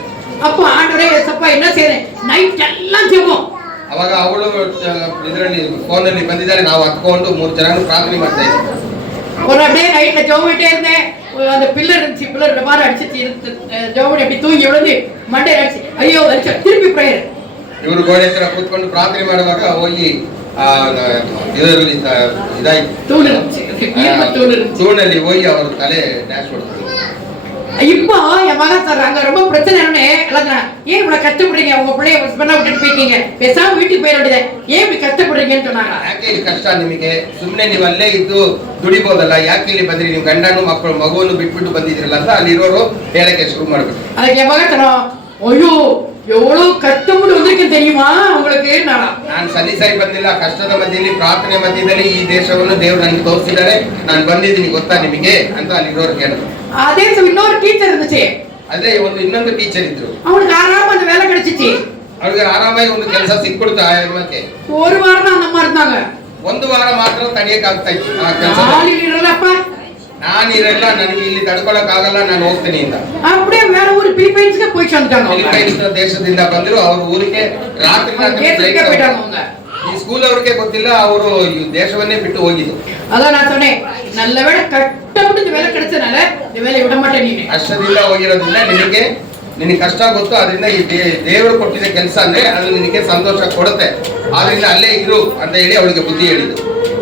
அப்போ ஆண்டவரே ஏசப்பா என்ன செய்றேன், நைட் எல்லாம் ஜெபம். ಅವಾಗ ಅವಳು ಇದರಲ್ಲಿ ಫೋನಲ್ಲಿ ಬಂದಿದ್ದಾರೆ, ನಾವು ಹತ್ಕೊಂಡು 3 ಜನ ಪ್ರಾರ್ಥನೆ ಮಾಡ್ತಾ ಇದ್ದೀವಿ. ஒரு அப்படியே நைட்ல ஜெபமிட்டே இருந்தேன். அந்த பில்லர் இருந்துச்சு, பில்லர் மாதிரி அடிச்சு ஜெபம் எப்படி தூங்கி விழுந்து மண்டே அடிச்சு ஐயோ அடிச்சு திருப்பி பிரேயர். ಇವರು ಗೋಡೆ ಹತ್ರ ಕೂತ್ಕೊಂಡು ಪ್ರಾರ್ಥನೆ ಮಾಡುವಾಗ ಹೋಗಿ ಇದರಲ್ಲಿ ಇದಾಯ್ತು, ತೂಣಲ್ಲಿ ಹೋಗಿ ಅವ್ರ ತಲೆ ಡ್ಯಾಶ್ ಹೊಡ್ತಾರೆ. இப்போ என் மகன் சார் அங்க ரொம்ப பிரச்சனை ஏன் இவ்வளவு கஷ்டப்படுறீங்க, உங்க பிள்ளைய ஹஸ்பண்டா விட்டுட்டு போயிட்டீங்க, பேசாம வீட்டுக்கு போயிட வேண்டியது, ஏன் இப்படி கஷ்டப்படுறீங்கன்னு சொன்னாங்க. ಯಾಕೆ ಇದು ಕಷ್ಟ ನಿಮಗೆ? ಸುಮ್ಮನೆ ನೀವು ಅಲ್ಲೇ ಇದ್ದು ದುಡಿಬೋದಲ್ಲ, ಯಾಕೆ ಇಲ್ಲಿ ಬಂದ್ರಿ? ನೀವು ಗಂಡನು ಮಕ್ಕಳು ಮಗುವನ್ನು ಬಿಟ್ಬಿಟ್ಟು ಬಂದಿದ್ರಲ್ಲ ಅಂತ ಅಲ್ಲಿರೋರು ಹೇಳಕ್ಕೆ ಶುರು ಮಾಡ್ಬಿಟ್ಟು. அதுக்கு என் மகன் சொன்னோம், ஐயோ எவ்வளவு கஷ்டப்பட்டு வந்திருக்கேன் தெரியுமா உங்களுக்கு. ನಾನು ಸಲ್ಲಿಸಾಗಿ ಬಂದಿಲ್ಲ, ಕಷ್ಟದ ಮಧ್ಯದಲ್ಲಿ ಪ್ರಾರ್ಥನೆ ಮಧ್ಯದಲ್ಲಿ ಈ ದೇಶವನ್ನು ದೇವರು ನನಗೆ ತೋರಿಸಿದ್ದಾರೆ, ನಾನು ಬಂದಿದ್ದೀನಿ ಗೊತ್ತಾ ನಿಮಗೆ ಅಂತ ಅಲ್ಲಿರೋರು ಕೇಳಿದ್ರು. அதே இன்னொரு டீச்சர் இருந்துச்சு, ಅದೇ ಇನ್ನೊಂದು ಟೀಚರ್ ಇದ್ರು, அவனுக்கு ஆறாம அந்த வேலை கிடைச்சிச்சு. ಅವ್ರಿಗೆ ಆರಾಮಾಗಿ ಒಂದು ಕೆಲಸ ಸಿಕ್ಬಿಡ್ತು. ಆ ಅಮ್ಮಕ್ಕೆ 1 வாரம் தான் அந்த அம்மா இருந்தாங்க. ಒಂದು ವಾರ ಮಾತ್ರ ತಡೆಯಕ್ ಆಗ್ತಾ ಇತ್ತು ಆ ಕೆಲಸ. ಇರಲ್ಲಪ್ಪ, ನಾನಿರಲ್ಲ, ನನಗೆ ಇಲ್ಲಿ ತಡ್ಕೊಳಕ್ ಆಗಲ್ಲ, ನಾನು ಹೋಗ್ತೀನಿ ಅಂತ. அப்படியே வேற ஊர் பிலிப்பைன்ஸ்க்கு போய் சேர்ந்துட்டாங்க. ಫಿಲಿಪೈನ್ಸ್ ದೇಶದಿಂದ ಬಂದ್ರು, ಅವ್ರ ಊರಿಗೆ ರಾತ್ರಿ போயிட்டாங்க அவங்க. ಈ ಸ್ಕೂಲ್ ಅವ್ರಿಗೆ ಗೊತ್ತಿಲ್ಲ, ಅವರು ದೇಶವನ್ನೇ ಬಿಟ್ಟು ಹೋಗಿದ್ದು. அதான் நான் சொன்னேன், நல்ல வேளை கஷ்டப்பட்டு இந்த வேலை கிடைச்சனால இந்த வேலையை விட மாட்டேன் ನೀನು. ಕಷ್ಟದಿಂದ ಹೋಗಿರೋದ್ರಿಂದ ನಿನಗೆ ಕಷ್ಟ ಗೊತ್ತು, ಅದರಿಂದ ಈ ದೇವರು ಕೊಟ್ಟಿದ್ದ ಕೆಲಸ ಅಂದ್ರೆ ಅದು ನಿನಗೆ ಸಂತೋಷ ಕೊಡುತ್ತೆ, ಆದ್ರಿಂದ ಅಲ್ಲೇ ಇರು ಅಂತ ಹೇಳಿ ಅವಳಿಗೆ ಬುದ್ಧಿ ಹೇಳಿದ್ದು.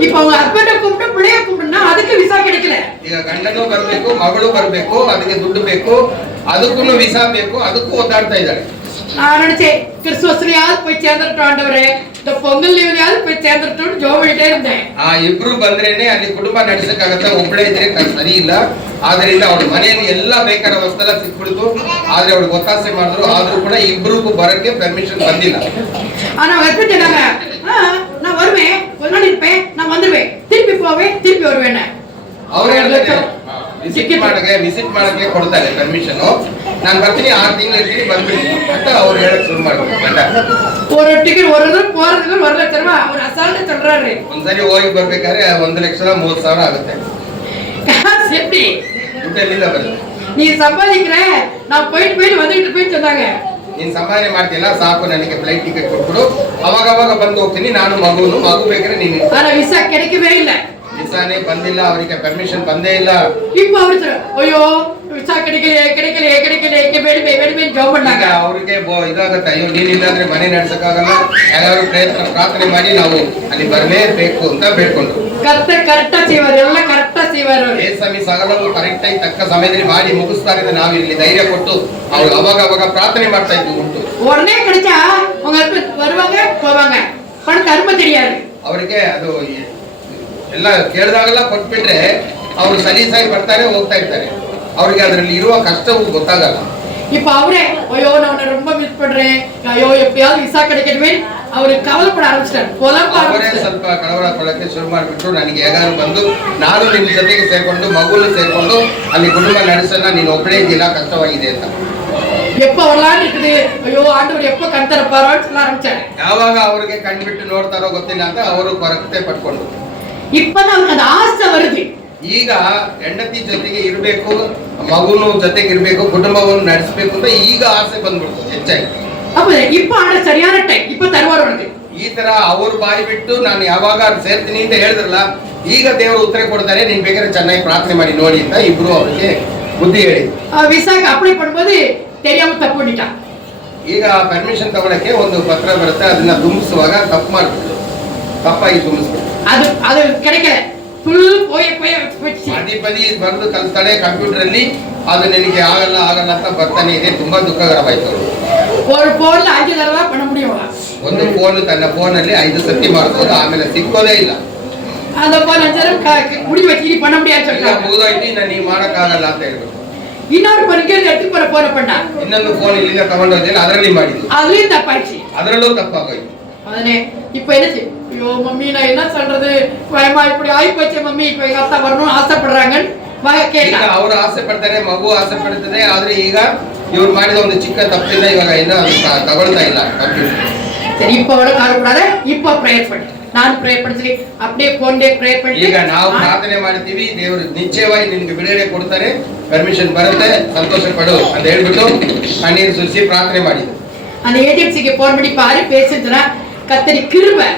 இப்ப அவங்க ஹஸ்பண்ட கூப்பிட்டு பிள்ளைய கூப்பிடுனா அதுக்கு ವಿಸಾ கிடைக்கல. ಈಗ ಗಂಡನೂ ಬರ್ಬೇಕು, ಮಗಳು ಬರ್ಬೇಕು, ಅದಕ್ಕೆ ದುಡ್ಡು ಬೇಕು, ಅದಕ್ಕೂ ವಿಸಾ ಬೇಕು, ಅದಕ್ಕೂ ಓದಾಡ್ತಾ ಇದ್ದಾಳೆ. நான் நினைச்சேன் கிறிஸ்துமஸ்லயாவது போய் சேர்ந்துட்டோம் ஆண்டவரே, இந்த பொங்கல் லீவ்லயாவது போய் சேர்ந்துட்டோம் ஜோம் பண்ணிட்டே இருந்தேன். ಆ ಇಬ್ರು ಬಂದ್ರೇನೆ ಅಲ್ಲಿ ಕುಟುಂಬ ನಡೆಸಕ್ಕಾಗತ್ತೆ, ಒಬ್ಬಳೇ ಇದ್ರೆ ಸರಿ ಇಲ್ಲ. ಆದ್ರಿಂದ ಅವಳ ಮನೆಯಲ್ಲಿ ಎಲ್ಲ ಬೇಕಾದ ವಸ್ತೆಲ್ಲ ಸಿಕ್ಬಿಡ್ತು, ಆದ್ರೆ ಅವಳಿಗೆ ಒತ್ತಾಸೆ ಮಾಡಿದ್ರು, ಆದ್ರೂ ಕೂಡ ಇಬ್ರಿಗೂ ಬರಕ್ಕೆ ಪರ್ಮಿಷನ್ ಬಂದಿಲ್ಲ. ஆனா அவங்க எப்படி சொன்னாங்க, நான் வருவேன், ஒரு நாள் இருப்பேன், நான் வந்துருவேன், திருப்பி போவேன், திருப்பி வருவேன். ಅವ್ರು ವಿಸಿಟ್ ಮಾಡಕ್ಕೆ ಕೊಡ್ತಾರೆ ಪರ್ಮಿಷನ್, ನಾನು ಬರ್ತೀನಿ 6 ತಿಂಗಳು ಇರ್ತೀನಿ ಬಂದ್ಬಿಡಿ ಅಂತ ಅವ್ರು ಹೇಳಕ್ ಶುರು ಮಾಡ್ತಾರೆ. ஒரு டிக்கெட் ஒரு தடவை போறதுக்கு 1 லட்சம் ரூபாய் அவர் அசால்ட்டா சொல்றாரு. ಒಂದ್ಸರಿ ಹೋಗಿ ಬರ್ಬೇಕಾದ್ರೆ 1,30,000 ಆಗುತ್ತೆ. காசு எப்படி ದುಡ್ಡೆಲ್ಲಿಂದ ಬರುತ್ತೆ? நீ சம்பாதிக்கிற, நான் போயிட்டு வந்துட்டு சொன்னாங்க. ನೀನ್ ಸಂಪಾದನೆ ಮಾಡ್ತಿಲ್ಲ, ಸಾಕು, ನನಗೆ ಫ್ಲೈಟ್ ಟಿಕೆಟ್ ಕೊಟ್ಬಿಡು, ಅವಾಗ ಬಂದು ಹೋಗ್ತೀನಿ, ನಾನು ಮಗು ಬೇಕಾದ್ರೆ ನೀನು. ஆனா விசா கிடைக்கவே இல்ல. ವಿಸಾನೇ ಬಂದಿಲ್ಲ, ಅವರಿಗೆ ಪರ್ಮಿಷನ್ ಬಂದೇ ಇಲ್ಲ. இப்ப ಅವರು ಅಯ್ಯೋ ವಿಸಾ கிடைக்கல ಬೇಡ ಜಾಬ್ பண்ணாங்க. ಅವರಿಗೆ ಇದಾಗತ್ತೆ, ಅಯ್ಯೋ ನೀನಿಲ್ಲಾಂದ್ರೆ ಮನೆ ನಡ್ಸಕ್ಕಾಗಲ್ಲ, ಯಾರು ಪ್ರಾರ್ಥನೆ ಮಾಡಿ ನಾವು ಅಲ್ಲಿ ಬರಲೇಬೇಕು ಅಂತ ಬೇಡ್ಕೊಂಡ್ರು. ಕರೆಕ್ಟಾ செய்வாரு, ಎಲ್ಲ ಕರೆಕ್ಟಾ செய்வாரு. ಏಸಮಿ ಸಗಲವು ಕರೆಕ್ಟ್ ಆಗಿ ತಕ್ಕ ಸಮಯದಲ್ಲಿ ಮಾಡಿ ಮುಗಿಸ್ತಾರೆ ಅಂತ ನಾವು ಇಲ್ಲಿ ಧೈರ್ಯ ಕೊಟ್ಟು ಅವ್ರು ಅವಾಗ ಪ್ರಾರ್ಥನೆ ಮಾಡ್ತಾ ಇದ್ವಿ. ಉಂಟು உடனே கிடைச்சா அவங்க வருவாங்க போவாங்க, பணத்தை அருமை தெரியாது ಅವರಿಗೆ. ಅದು ಎಲ್ಲ ಕೇಳಿದಾಗೆಲ್ಲ ಕೊಟ್ಬಿಟ್ರೆ ಅವರು ಸಲೀಸಾಗಿ ಬರ್ತಾರೆ, ಹೋಗ್ತಾ ಇರ್ತಾರೆ, ಅವ್ರಿಗೆ ಅದರಲ್ಲಿ ಇರುವ ಕಷ್ಟವೂ ಗೊತ್ತಾಗಲ್ಲ. இப்ப அவரே ஐயோ நான் உன்னை ரொம்ப மிஸ் பண்றேன், ஐயோ எப்பயாவது விசா கிடைக்கணுமே அவரு கவலைப்பட ಆರಂಭಿಸ್ತಾರೆ, ಅವರೇ ಸ್ವಲ್ಪ ಕಳವಳಕೊಳ್ಳಕ್ಕೆ ಶುರು ಮಾಡಿಬಿಟ್ರು. ನನಗೆ ಹೇಗಾರು ಬಂದು ನಾನು ನಿನ್ನ ಜೊತೆಗೆ ಸೇರ್ಕೊಂಡು ಮಗುನು ಸೇರ್ಕೊಂಡು ಅಲ್ಲಿ ಕುಟುಂಬ ನಡೆಸೋಣ, ನೀನು ಒಬ್ಬಳೇ ಇದೆಯಲ್ಲ, ಕಷ್ಟವಾಗಿದೆ ಅಂತ. எப்ப வரலான்னு இருக்குது, ஐயோ ஆண்டவர் எப்ப கண் திறப்பாரோன்னு சொல்ல ஆரம்பிச்சாரு. ಯಾವಾಗ ಅವ್ರಿಗೆ ಕಣ್ಬಿಟ್ಟು ನೋಡ್ತಾರೋ ಗೊತ್ತಿಲ್ಲ ಅಂತ ಅವರು ಕೊರತೆ ಪಟ್ಕೊಂಡು இப்ப ನಮ್ಗೆ ಅದು ಆಸೆ வருது. ಈಗ ಹೆಂಡತಿ ಜೊತೆಗೆ ಇರಬೇಕು, ಮಗುನು ಜೊತೆಗೆ ಇರಬೇಕು, ಕುಟುಂಬವನ್ನು ನಡೆಸಬೇಕು ಅಂತ ಈಗ ಆಸೆ ಬಂದ್ಬಿಡ್ತು ಹೆಚ್ಚಾಗಿ. அப்ப இப்ப ಆಡ ಸರಿಯಾದ ಟೈಮ್, இப்ப ತರುವಾರ ಉಳಿದು ಈ ತರ ಅವ್ರು ಬಾಯಿ ಬಿಟ್ಟು ನಾನು ಯಾವಾಗ ಸೇರ್ತೀನಿ ಅಂತ ಹೇಳಿದ್ರಲ್ಲ, ಈಗ ದೇವರು ಉತ್ತರ ಕೊಡ್ತಾರೆ, ನೀನ್ ಬೇಕಾದ್ರೆ ಚೆನ್ನಾಗಿ ಪ್ರಾರ್ಥನೆ ಮಾಡಿ ನೋಡಿ ಅಂತ ಇಬ್ರು ಅವ್ರಿಗೆ ಬುದ್ಧಿ ಹೇಳಿ. விசாக்கு அப்ளை பண்ணும்போது தெரியாம தப்பு பண்ணிட்டான். ಈಗ ಪರ್ಮಿಷನ್ ತಗೊಳಕ್ಕೆ ಒಂದು ಪತ್ರ ಬರುತ್ತೆ, ಅದನ್ನ ತುಂಬಿಸುವಾಗ ತಪ್ಪಾಗಿ ತುಂಬಿಸ್ಬಿಟ್ಟು ಅದು கிடைக்கல, ಫುಲ್ ಪದಿ ಬರೆದು ಕಲ್ತಾಳೆ ಕಂಪ್ಯೂಟರ್ ಅಲ್ಲಿ. ಅದು ನನಗೆ ಆಗಲ್ಲ ಅಂತ ಬರ್ತಾನೆ ಇದೆ. ತುಂಬಾ ದುಃಖಕರವಾಯ್ತು. ஒரு போன்ல 5 தடவை பண்ண முடியும். ಒಂದು ಫೋನ್ ತನ್ನ ಫೋನ್ ಅಲ್ಲಿ 5 ಸತಿ ಮಾಡ್ಬೋದು, ಆಮೇಲೆ ಸಿಕ್ಕೋದೇ ಇಲ್ಲ. அந்த போன் 5 தடவை முடிஞ்சு வச்சு பண்ண முடியாது சொல்றாங்க. ಮುಗಿದೋಯ್ತು, ನಾನು ಈ ಮಾಡಕ್ಕಾಗಲ್ಲ ಅಂತ ಹೇಳ್ಬಿಟ್ಟು இன்னொரு பொண்ணுக்கு எடுத்து போற போன பண்ணா, ಇನ್ನೊಂದು ಫೋನ್ ಇಲ್ಲಿಂದ ತಗೊಂಡೋದ್ರೆ ಅದರಲ್ಲಿ ಮಾಡಿದ್ವಿ, அதுலயும் தப்பாயிடுச்சு, ಅದರಲ್ಲೂ ತಪ್ಪಾಗೋಯ್ತು. அதனே இப்ப என்ன செய்ய, ஐயோ மம்மி நான் என்ன சொல்றது, பயமா இப்படி ஆயி போச்சு மம்மி, இப்ப எங்க அத்தா வரணும்னு ஆசைப்படுறாங்க. ಅವರು ಆಸೆ ಪಡ್ತಾರೆ, ಮಗು ಆಸೆ ಪಡ್ತದೆ, ಆದ್ರೆ ಈಗ ಇವ್ರು ಮಾಡಿದ ಒಂದು ಚಿಕ್ಕ ತಪ್ಪಿಂದ ಇವಾಗ ಏನು ತಗೊಳ್ತಾ ಇಲ್ಲ ಕಂಪ್ಯೂಟರ್. சரி இப்ப வர காலக்கூடாது, இப்ப பிரேயர் பண்ணி ನಾನು ಪ್ರೇಯರ್ ಪಡಿಸಿ அப்படியே ಫೋನ್ಗೆ ಪ್ರೇಯರ್ பண்ணி ಈಗ ನಾವು ಪ್ರಾರ್ಥನೆ ಮಾಡ್ತೀವಿ, ದೇವರು ನಿಶ್ಚಯವಾಗಿ ನಿನಗೆ ಬಿಡುಗಡೆ ಕೊಡ್ತಾರೆ, ಪರ್ಮಿಷನ್ ಬರುತ್ತೆ, ಸಂತೋಷ ಪಡು ಅಂತ ಹೇಳ್ಬಿಟ್ಟು ಕಣ್ಣೀರು ಸುರಿಸಿ ಪ್ರಾರ್ಥನೆ ಮಾಡಿದ್ರು. அந்த ஏஜென்சிக்கு ஃபோன் பண்ணி பாரு பேசுதுனா கத்தரி கிருபை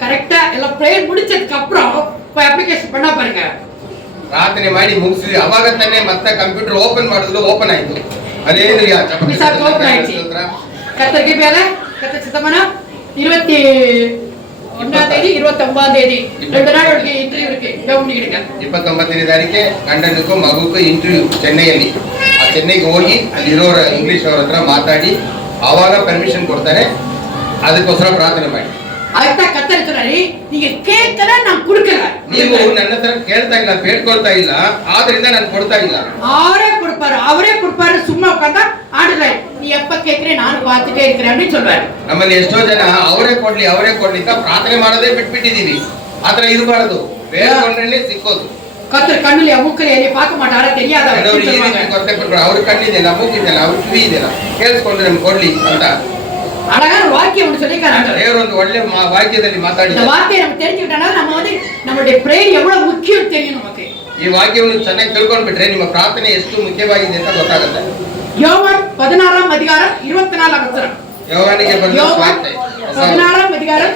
கரெக்ட்டா எல்லாம் பிரேயர் முடிச்சதுக்கு அப்புறம் போய் அப்ளிகேஷன் பண்ணா பாருங்க. ಪ್ರಾರ್ಥನೆ ಮಾಡಿ ಮುಗಿಸಿ ಅವಾಗ ತಾನೇ ಮತ್ತೆ ಕಂಪ್ಯೂಟರ್ ಓಪನ್ ಮಾಡಿದ್ರು, ಓಪನ್ ಆಯ್ತು. ಅದೇನು ಓಪನ್ ಆಯ್ತು. ಕತ್ತರಿಗೆ ಬೇರೆ ಕತ್ತ ಚಿತ್ತಮನ 21ஆம் தேதி 29ஆம் தேதி 2 நாள் ಒಳಗೆ ಇಂಟರ್ವ್ಯೂ ಇರುತ್ತೆ. 29ನೇ ತಾರೀಕಿಗೆ ಗಂಡನಿಗೂ ಮಗುಗೂ ಇಂಟರ್ವ್ಯೂ ಚೆನ್ನೈಯಲ್ಲಿ. ಆ ಚೆನ್ನೈಗೆ ಹೋಗಿ ಅಲ್ಲಿರೋ ಇಂಗ್ಲಿಷ್ ಅವ್ರ ಹತ್ರ ಮಾತಾಡಿ ಆವಾಗ ಪರ್ಮಿಷನ್ ಕೊಡ್ತಾರೆ. ಅದಕ್ಕೋಸ್ಕರ ಪ್ರಾರ್ಥನೆ ಮಾಡಿ. ಆಯ್ತಾ ಕತ್ತರಿಸ್ತಾರೆ, ನೀಗೆ ಕೇಳ್ತಾರ ನಾನು ಕುಡುಕಲ್ಲ. ನೀವು ನನ್ನ ಹತ್ರ ಕೇಳ್ತಾ ಇಲ್ಲ, ಬೇಡ್ಕೊಳ್ತಾ ಇಲ್ಲ, ಆದ್ರಿಂದ ನಾನು ಕೊಡ್ತಾ ಇಲ್ಲ. ಅವರೇ ಕೊಡ್ಪಾರು ಸುಮ್ಮನೆ ಉட்கார்ந்தா ஆண்டல நீ எப்ப கேக்குறே ನಾನು பார்த்துட்டே இருக்கிறேன் அப்படி சொல்றாரு. ನಮ್ಮಲ್ಲಿ ಎಷ್ಟೋ ಜನ ಅವರೇ ಕೊಡ್ಲಿ ಅಂತ ಪ್ರಾರ್ಥನೆ ಮಾಡೋದೇ ಬಿಟ್ಬಿಟ್ಟಿದೀವಿ. ಆತರ ಇರಬಾರದು, ಬೇಡ್ಕೊಂಡ್ರೆ ಸಿಕ್ಕೋದು. கத்தர் கண்ணுல மூக்கல ஏறி பார்க்க மாட்டாரா தெரியாத ಕೊರತೆ ಪಡ್ತಾರೆ. ಅವ್ರ ಕಣ್ಣಿದೆಯಲ್ಲ, ಮೂಗಿದೆಯಲ್ಲ, ಅವ್ರ ಕಿವಿ ಇದೆಯಲ್ಲ, ಕೇಳಿಸ್ಕೊಂಡ್ರೆ ನಮ್ಗೆ ಕೊಡ್ಲಿ ಅಂತ. அழகான வாக்கியம் ஒன்று சொல்லிக்கிறாங்க. ದೇವರು ಒಂದು ಒಳ್ಳೆ ವಾಕ್ಯದಲ್ಲಿ இந்த ಮಾತಾಡಿದ್ದಾರೆ. வார்த்தையை நம்ம தெரிஞ்சுக்கிட்டோம்னா நம்ம வந்து நம்மளுடைய பிரேயர் எவ்வளவு முக்கியம் தெரியும் நமக்கு. ಈ ವಾಕ್ಯವನ್ನು ಚೆನ್ನಾಗಿ ತಿಳ್ಕೊಂಡ್ಬಿಟ್ರೆ ನಿಮ್ಮ ಪ್ರಾರ್ಥನೆ ಎಷ್ಟು ಮುಖ್ಯವಾಗಿದೆ ಅಂತ ಗೊತ್ತಾಗುತ್ತೆ. யோவான் 16ஆம் அதிகாரம் 24ஆம் வசனம். ಯೋಹಾನಿಗೆ ಬಂದ யோவான் 16ஆம் அதிகாரம்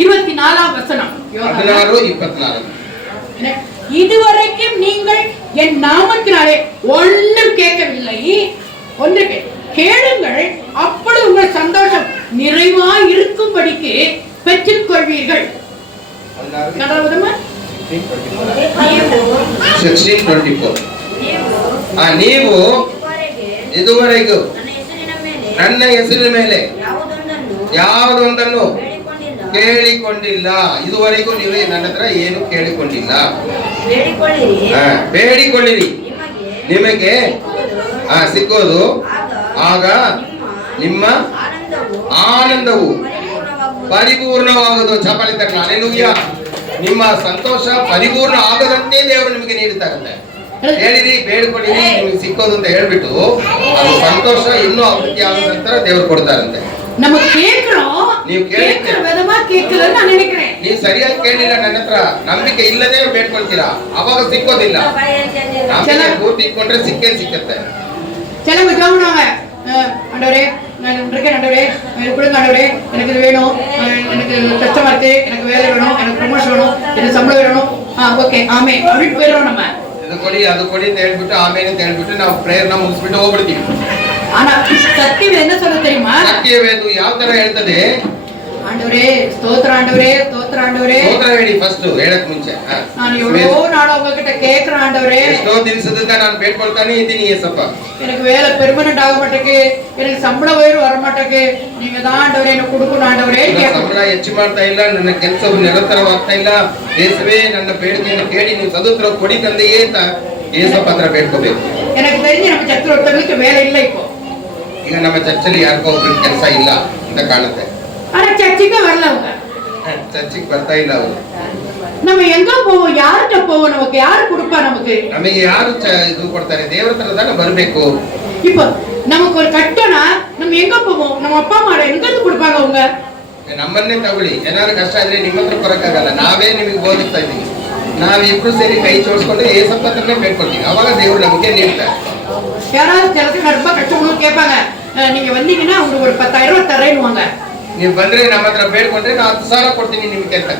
24ஆம் வசனம். 16:24. இதுவரைக்கும் நீங்கள் என் நாமத்தினாலே ஒன்றும் கேட்கவில்லை, ஒன்று கேளுங்கள், அப்பொழுது உங்கள் சந்தோஷம் நிறைவாய் இருக்கும்படிக்கு பெற்றுக் கொள்வீர்கள். 16:24. ನೀವು ಇದುವರೆಗೂ ನನ್ನ ಹೆಸರಿನ ಮೇಲೆ ಯಾವುದೊಂದನ್ನು ಕೇಳಿಕೊಂಡಿಲ್ಲ. ಇದುವರೆಗೂ ನೀವು ನನ್ನ ಹತ್ರ ಏನು ಕೇಳಿಕೊಂಡಿಲ್ಲ. ಬೇಡಿಕೊಳ್ಳಿರಿ, ನಿಮಗೆ ಸಿಕ್ಕೋದು. ಆಗ ನಿಮ್ಮ ಆನಂದವು ಪರಿಪೂರ್ಣವಾಗುವುದು. ಚಪಾಲಿ ತಕ್ಕ ಹಲ್ಲೆಲೂಯಾ. ನಿಮ್ಮ ಸಂತೋಷ ಪರಿಪೂರ್ಣ ಆಗದಂತೆ ದೇವರು ನಿಮಗೆ ನೀಡುತ್ತಾರಂತೆ. ಹೇಳಿರಿ, ಬೇಡ್ಕೊಳ್ಳಿರಿ, ನಿಮಗೆ ಸಿಕ್ಕೋದು ಅಂತ ಹೇಳ್ಬಿಟ್ಟು ಅದು ಸಂತೋಷ ಇನ್ನೂ ಅಭಿವೃದ್ಧಿ ಆದ ನಂತರ ದೇವರು ಕೊಡ್ತಾರಂತೆ. நம்ம கேக்குறோம், ನೀವು கேக்குற விதமா கேட்கலன்னு நான் நினைக்கிறேன். ನೀವು ಸರಿಯಾಗಿ ಕೇಳಿಲ್ಲ, ನನ್ನ ಹತ್ರ ನಂಬಿಕೆ ಇಲ್ಲದೆ ಬೇಡ್ಕೊಳ್ತೀರಾ, ಅವಾಗ ಸಿಕ್ಕೋದಿಲ್ಲ. ನಂಬಿಕೆ ಪೂರ್ತಿ ಇಟ್ಕೊಂಡ್ರೆ ಸಿಕ್ಕೇ ಸಿಕ್ಕತ್ತೆ. சிலவங்க ஜெபம்னாங்க, ஆண்டவரே நான் இருக்கேன், ஆண்டவரே எனக்கு கொடுங்க, ஆண்டவரே எனக்கு இது வேணும், எனக்கு கஷ்டமா இருக்கு, எனக்கு வேலை வேணும், எனக்கு ப்ரமோஷன் வேணும், எனக்கு சம்பளம் வேணும், ஓகே ஆமே அப்படின்னு போயிடுறோம். நம்ம ಇದು ಕೊಡಿ ಅದು ಕೊಡಿ ಅಂತ ಹೇಳ್ಬಿಟ್ಟು ಆಮೇಲೆ ಅಂತ ಹೇಳ್ಬಿಟ್ಟು ನಾವು ಪ್ರೇಯರ್ನ ಮುಗಿಸ್ಬಿಟ್ಟು ಹೋಗ್ಬಿಡ್ತೀವಿ. ஆனா சத்தியம் என்ன சொல்ல தெரியுமா? ಸತ್ಯವೇದು ಯಾವ ತರ ಹೇಳ್ತದೆ? ஆண்டவரே ஸ்தோத்திரம், ஆண்டவரே ஸ்தோத்திரம், ஆண்டவரே ಸ್ತೋತ್ರ ಹೇಳಿ ಫಸ್ಟ್ ಹೇಳಕ್ ಮುಂಚೆ. நான் எவ்வளோ நாள் உங்ககிட்ட கேக்குறேன், ஆண்டவரே ಎಷ್ಟೋ ದಿವಸದಿಂದ ನಾನು ಬೇಡ್ಕೊಳ್ತಾನೆ ಇದ್ದೀನಿ ಏಸಪ್ಪ. எனக்கு வேலை பெர்மனன்ட் ஆக மாட்டேக்கு, எனக்கு சம்பள உயர்வு வர மாட்டேக்கு, நீங்க தான் ஆண்டவரே எனக்கு கொடுக்கணும், ஆண்டவரே ಸಂಬಳ ಹೆಚ್ಚು ಮಾಡ್ತಾ ಇಲ್ಲ, ನನ್ನ ಕೆಲಸವು ನಿರಂತರವಾಗ್ತಾ ಇಲ್ಲ. ಯೇಸುವೇ, ನನ್ನ ಬೇಡಿಕೆಯನ್ನು ಕೇಳಿ ನೀವು ಸದುತ್ತರ ಕೊಡಿ ತಂದೆಯೇ ಅಂತ ಏಸಪ್ಪ ಹತ್ರ ಬೇಡ್ಕೋಬೇಕು. எனக்கு தெரிஞ்சு நம்ம சத்திர ஒருத்தவங்களுக்கு வேலை இல்லை இப்போ. ಈಗ ನಮ್ಮ ಚರ್ಚಲ್ಲಿ ಯಾರಿಗೋ ಒಬ್ರಿಗೆ ಕೆಲಸ ಇಲ್ಲ ಅಂತ ಕಾಣುತ್ತೆ. ஆனா சர்ச்சுக்கு வரல அவங்க. ಚರ್ಚಿಗೆ ಬರ್ತಾ ಇಲ್ಲ ಅವರು. நம்ம எங்க போவோம், யார்கிட்ட போவோம், நமக்கு யாரு கொடுப்பா? நமக்கு ನಮಗೆ ಯಾರು ಇದು ಕೊಡ್ತಾರೆ? ದೇವರ ಹತ್ರ ತಾನೇ ಬರಬೇಕು. இப்போ நமக்கு ஒரு கட்டணா நம்ம எங்க போவோம்? நம்ம அப்பா அம்மா எங்க இருந்து கொடுப்பாங்க அவங்க? ನಮ್ಮನ್ನೇ ತಗೊಳ್ಳಿ. ಏನಾದ್ರು ಕಷ್ಟ ಆದ್ರೆ ನಿಮ್ಮ ಹತ್ರ ಬರಕ್ಕಾಗಲ್ಲ, ನಾವೇ ನಿಮಗೆ ಬೋಧಿಸ್ತಾ ಇದ್ದೀವಿ. ನಾವಿಬ್ರು ಸೇರಿ ಕೈ ಜೋಡಿಸ್ಕೊಂಡು ಏಸಪ್ಪ ಹತ್ರನೇ ಬೇಡ್ಕೊಳ್ತೀವಿ, ಅವಾಗ ದೇವರು ನಮಗೆ ನೀಡ್ತಾರೆ. யாராவது சிலருக்கு ரொம்ப கஷ்டம்னு கேட்பாங்க, நீங்க வந்தீங்கன்னா உங்களுக்கு ஒரு 10,000 தரேன்னுவாங்க. ನೀವು ಬಂದ್ರೆ ನಮ್ಮ ಹತ್ರ ಬೇಡ್ಕೊಂಡ್ರೆ ನಾನು 10,000 ಕೊಡ್ತೀನಿ ನಿಮಗೆ ಅಂತ.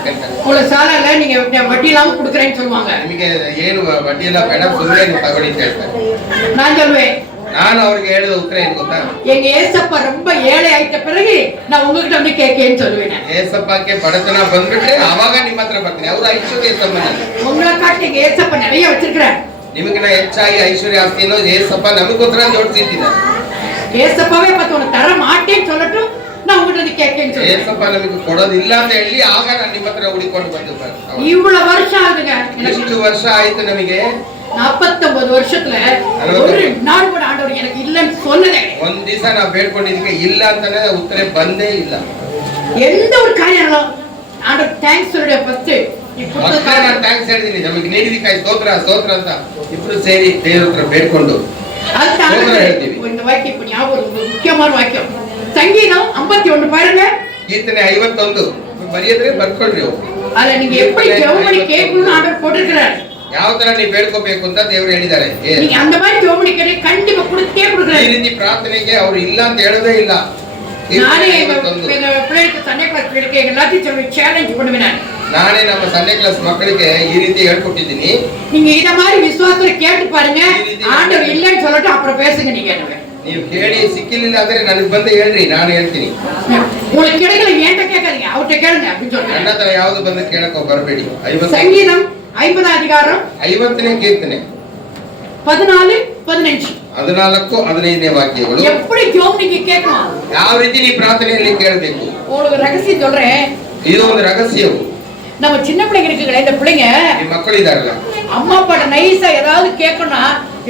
உங்களுக்கு சால இல்ல, நீங்க வட்டி இல்லாம கொடுக்குறேன்னு சொல்லுவாங்க. ನಿಮಗೆ ಏನು ಬಡ್ಡಿ ಎಲ್ಲ ಬೇಡ, ಸುಮ್ಮನೆ ನೀವು ತಗೊಳ್ಳಿ ಅಂತ ಹೇಳ್ತಾರೆ. நான் சொல்லுவேன், ನಾನು ಅವ್ರಿಗೆ ಹೇಳಿದ ಉತ್ತರ ಏನ್ ಗೊತ್ತಾ? எங்க ஏசப்பா ரொம்ப ஏழை ஆயிட்ட பிறகு நான் உங்ககிட்ட வந்து கேட்கேன்னு சொல்லுவேன். ಏಸಪ್ಪಕ್ಕೆ ಬಡತನ ಬಂದ್ಬಿಟ್ರೆ ಅವಾಗ ನಿಮ್ಮ ಹತ್ರ ಬರ್ತೀನಿ. ಅವ್ರು ಐಶ್ವರ್ಯ ಸಂಬಂಧ. உங்களை காட்டி எங்க ஏசப்பா நிறைய வச்சிருக்கிறேன். ನಿಮಗಿನ ಹೆಚ್ಚಾಗಿ ಐಶ್ವರ್ಯ ಆಸ್ತಿಯನ್ನು ಏಸಪ್ಪ ನಮಗೋಸ್ಕರ ಜೋಡಿಸಿಟ್ಟಿದ್ದಾರೆ. ஏசப்பாவே பார்த்து உனக்கு தர மாட்டேன்னு சொல்லட்டும், நான் உங்ககிட்ட வந்து கேட்கேன்னு சொல்லுவேன். ಏಸಪ್ಪ ನಮಗೆ ಕೊಡೋದಿಲ್ಲ ಅಂತ ಹೇಳಿ ಆಗ ನಾನು ನಿಮ್ಮ ಹತ್ರ ಹುಡುಕೊಂಡು ಬಂದು. இவ்வளவு வருஷம் ஆகுதுங்க. ಎಷ್ಟು ವರ್ಷ ಆಯ್ತು ನಮಗೆ? 49 வருஷத்துல ஒரு நாள் கூட ஆண்டவர் எனக்கு இல்லன்னு சொன்னதே. ಒಂದ್ ದಿವಸ ನಾವು ಬೇಡ್ಕೊಂಡಿದ್ದಕ್ಕೆ ಇಲ್ಲ ಅಂತಾನೆ ಉತ್ತರ ಬಂದೇ ಇಲ್ಲ. எந்த ஒரு காரியம் ஆண்டவர் தேங்க்ஸ் சொல்லுங்க ஃபர்ஸ்ட். ನಾನು ಥ್ಯಾಂಕ್ಸ್ ಹೇಳ್ತೀನಿ, ನಮಗೆ ನೀಡಿದಕ್ಕೆ ಸ್ತೋತ್ರ ಸ್ತೋತ್ರ ಅಂತ ಇಬ್ರು ಸೇರಿ ದೇವರ ಹತ್ರ ಬೇಡ್ಕೊಂಡು ಹೇಳ್ತೀವಿ. இந்த வாக்கியம் இப்ப ஞாபகம், முக்கியமான வாக்கியம். சங்கீதம் 51 பாருங்க. ಕೀರ್ತನೆ 51 ಬರೆಯಿದ್ರೆ ಬರ್ಕೊಳ್ರಿ. ಅಲ್ಲ நீங்க எப்படி ஜெபம் பண்ணி கேட்கணும்னு ஆண்டவர் போட்டுருக்காரு. ಯಾವ ತರ ನೀವು ಬೇಡ್ಕೋಬೇಕು ಅಂತ ದೇವರು ಹೇಳಿದ್ದಾರೆ. நீங்க அந்த மாதிரி ஜெபம் பண்ணி கேட்டா கண்டிப்பா கொடுத்தே கொடுக்குறாரு. ಈ ರೀತಿ ಪ್ರಾರ್ಥನೆಗೆ ಅವರು ಇಲ್ಲ ಅಂತ ಹೇಳೋದೇ ಇಲ್ಲ. நானே எங்க பிள்ளைகளுக்கு சண்டே கிளாஸ் பிள்ளைகளுக்கு எல்லாத்தையும் சொல்லி சேலஞ்ச் பண்ணுவேன். ನಾನೇ ನಮ್ಮ ಸಂಡೇ ಕ್ಲಾಸ್ ಮಕ್ಕಳಿಗೆ ಈ ರೀತಿ ಹೇಳ್ಕೊಟ್ಟಿದ್ದೀನಿ. நீங்க இத மாதிரி விசுவாசத்துல கேட்டு பாருங்க, ஆண்டவர் இல்லன்னு சொல்லட்டும், அப்புறம் பேசுங்க. நீங்க ನೀವು ಕೇಳಿ ಸಿಕ್ಕಿಲ್ಲ ಅಂದ್ರೆ ನನಗೆ ಬಂದು ಹೇಳ್ರಿ, ನಾನು ಹೇಳ್ತೀನಿ. உங்களுக்கு கிடைக்கல ஏன்ட்ட கேட்காதீங்க, அவர்ட்ட கேளுங்க அப்படின்னு சொல்றேன். ನನ್ನ ಹತ್ರ ಯಾವುದು ಬಂದು ಕೇಳಕ್ಕೆ ಬರಬೇಡಿ. சங்கீதம் 50 அதிகாரம் 50ನೇ ಕೀರ್ತನೆ 14-15 14-15 ವಾಕ್ಯಗಳು. எப்படி ஜெபம் நீங்க கேட்கணும், ಯಾವ ರೀತಿ ನೀವು ಪ್ರಾರ್ಥನೆಯಲ್ಲಿ ಕೇಳಬೇಕು, உங்களுக்கு ரகசியம் சொல்றேன். ಇದು ಒಂದು ರಹಸ್ಯವು. நம்ம சின்ன பிள்ளைங்க இருக்குங்களே, இந்த பிள்ளைங்க ನಿಮ್ಮ ಮಕ್ಕಳು ಇದಾರಲ್ಲ, அம்மா அப்பாட்ட நைஸா ஏதாவது கேட்கணும்னா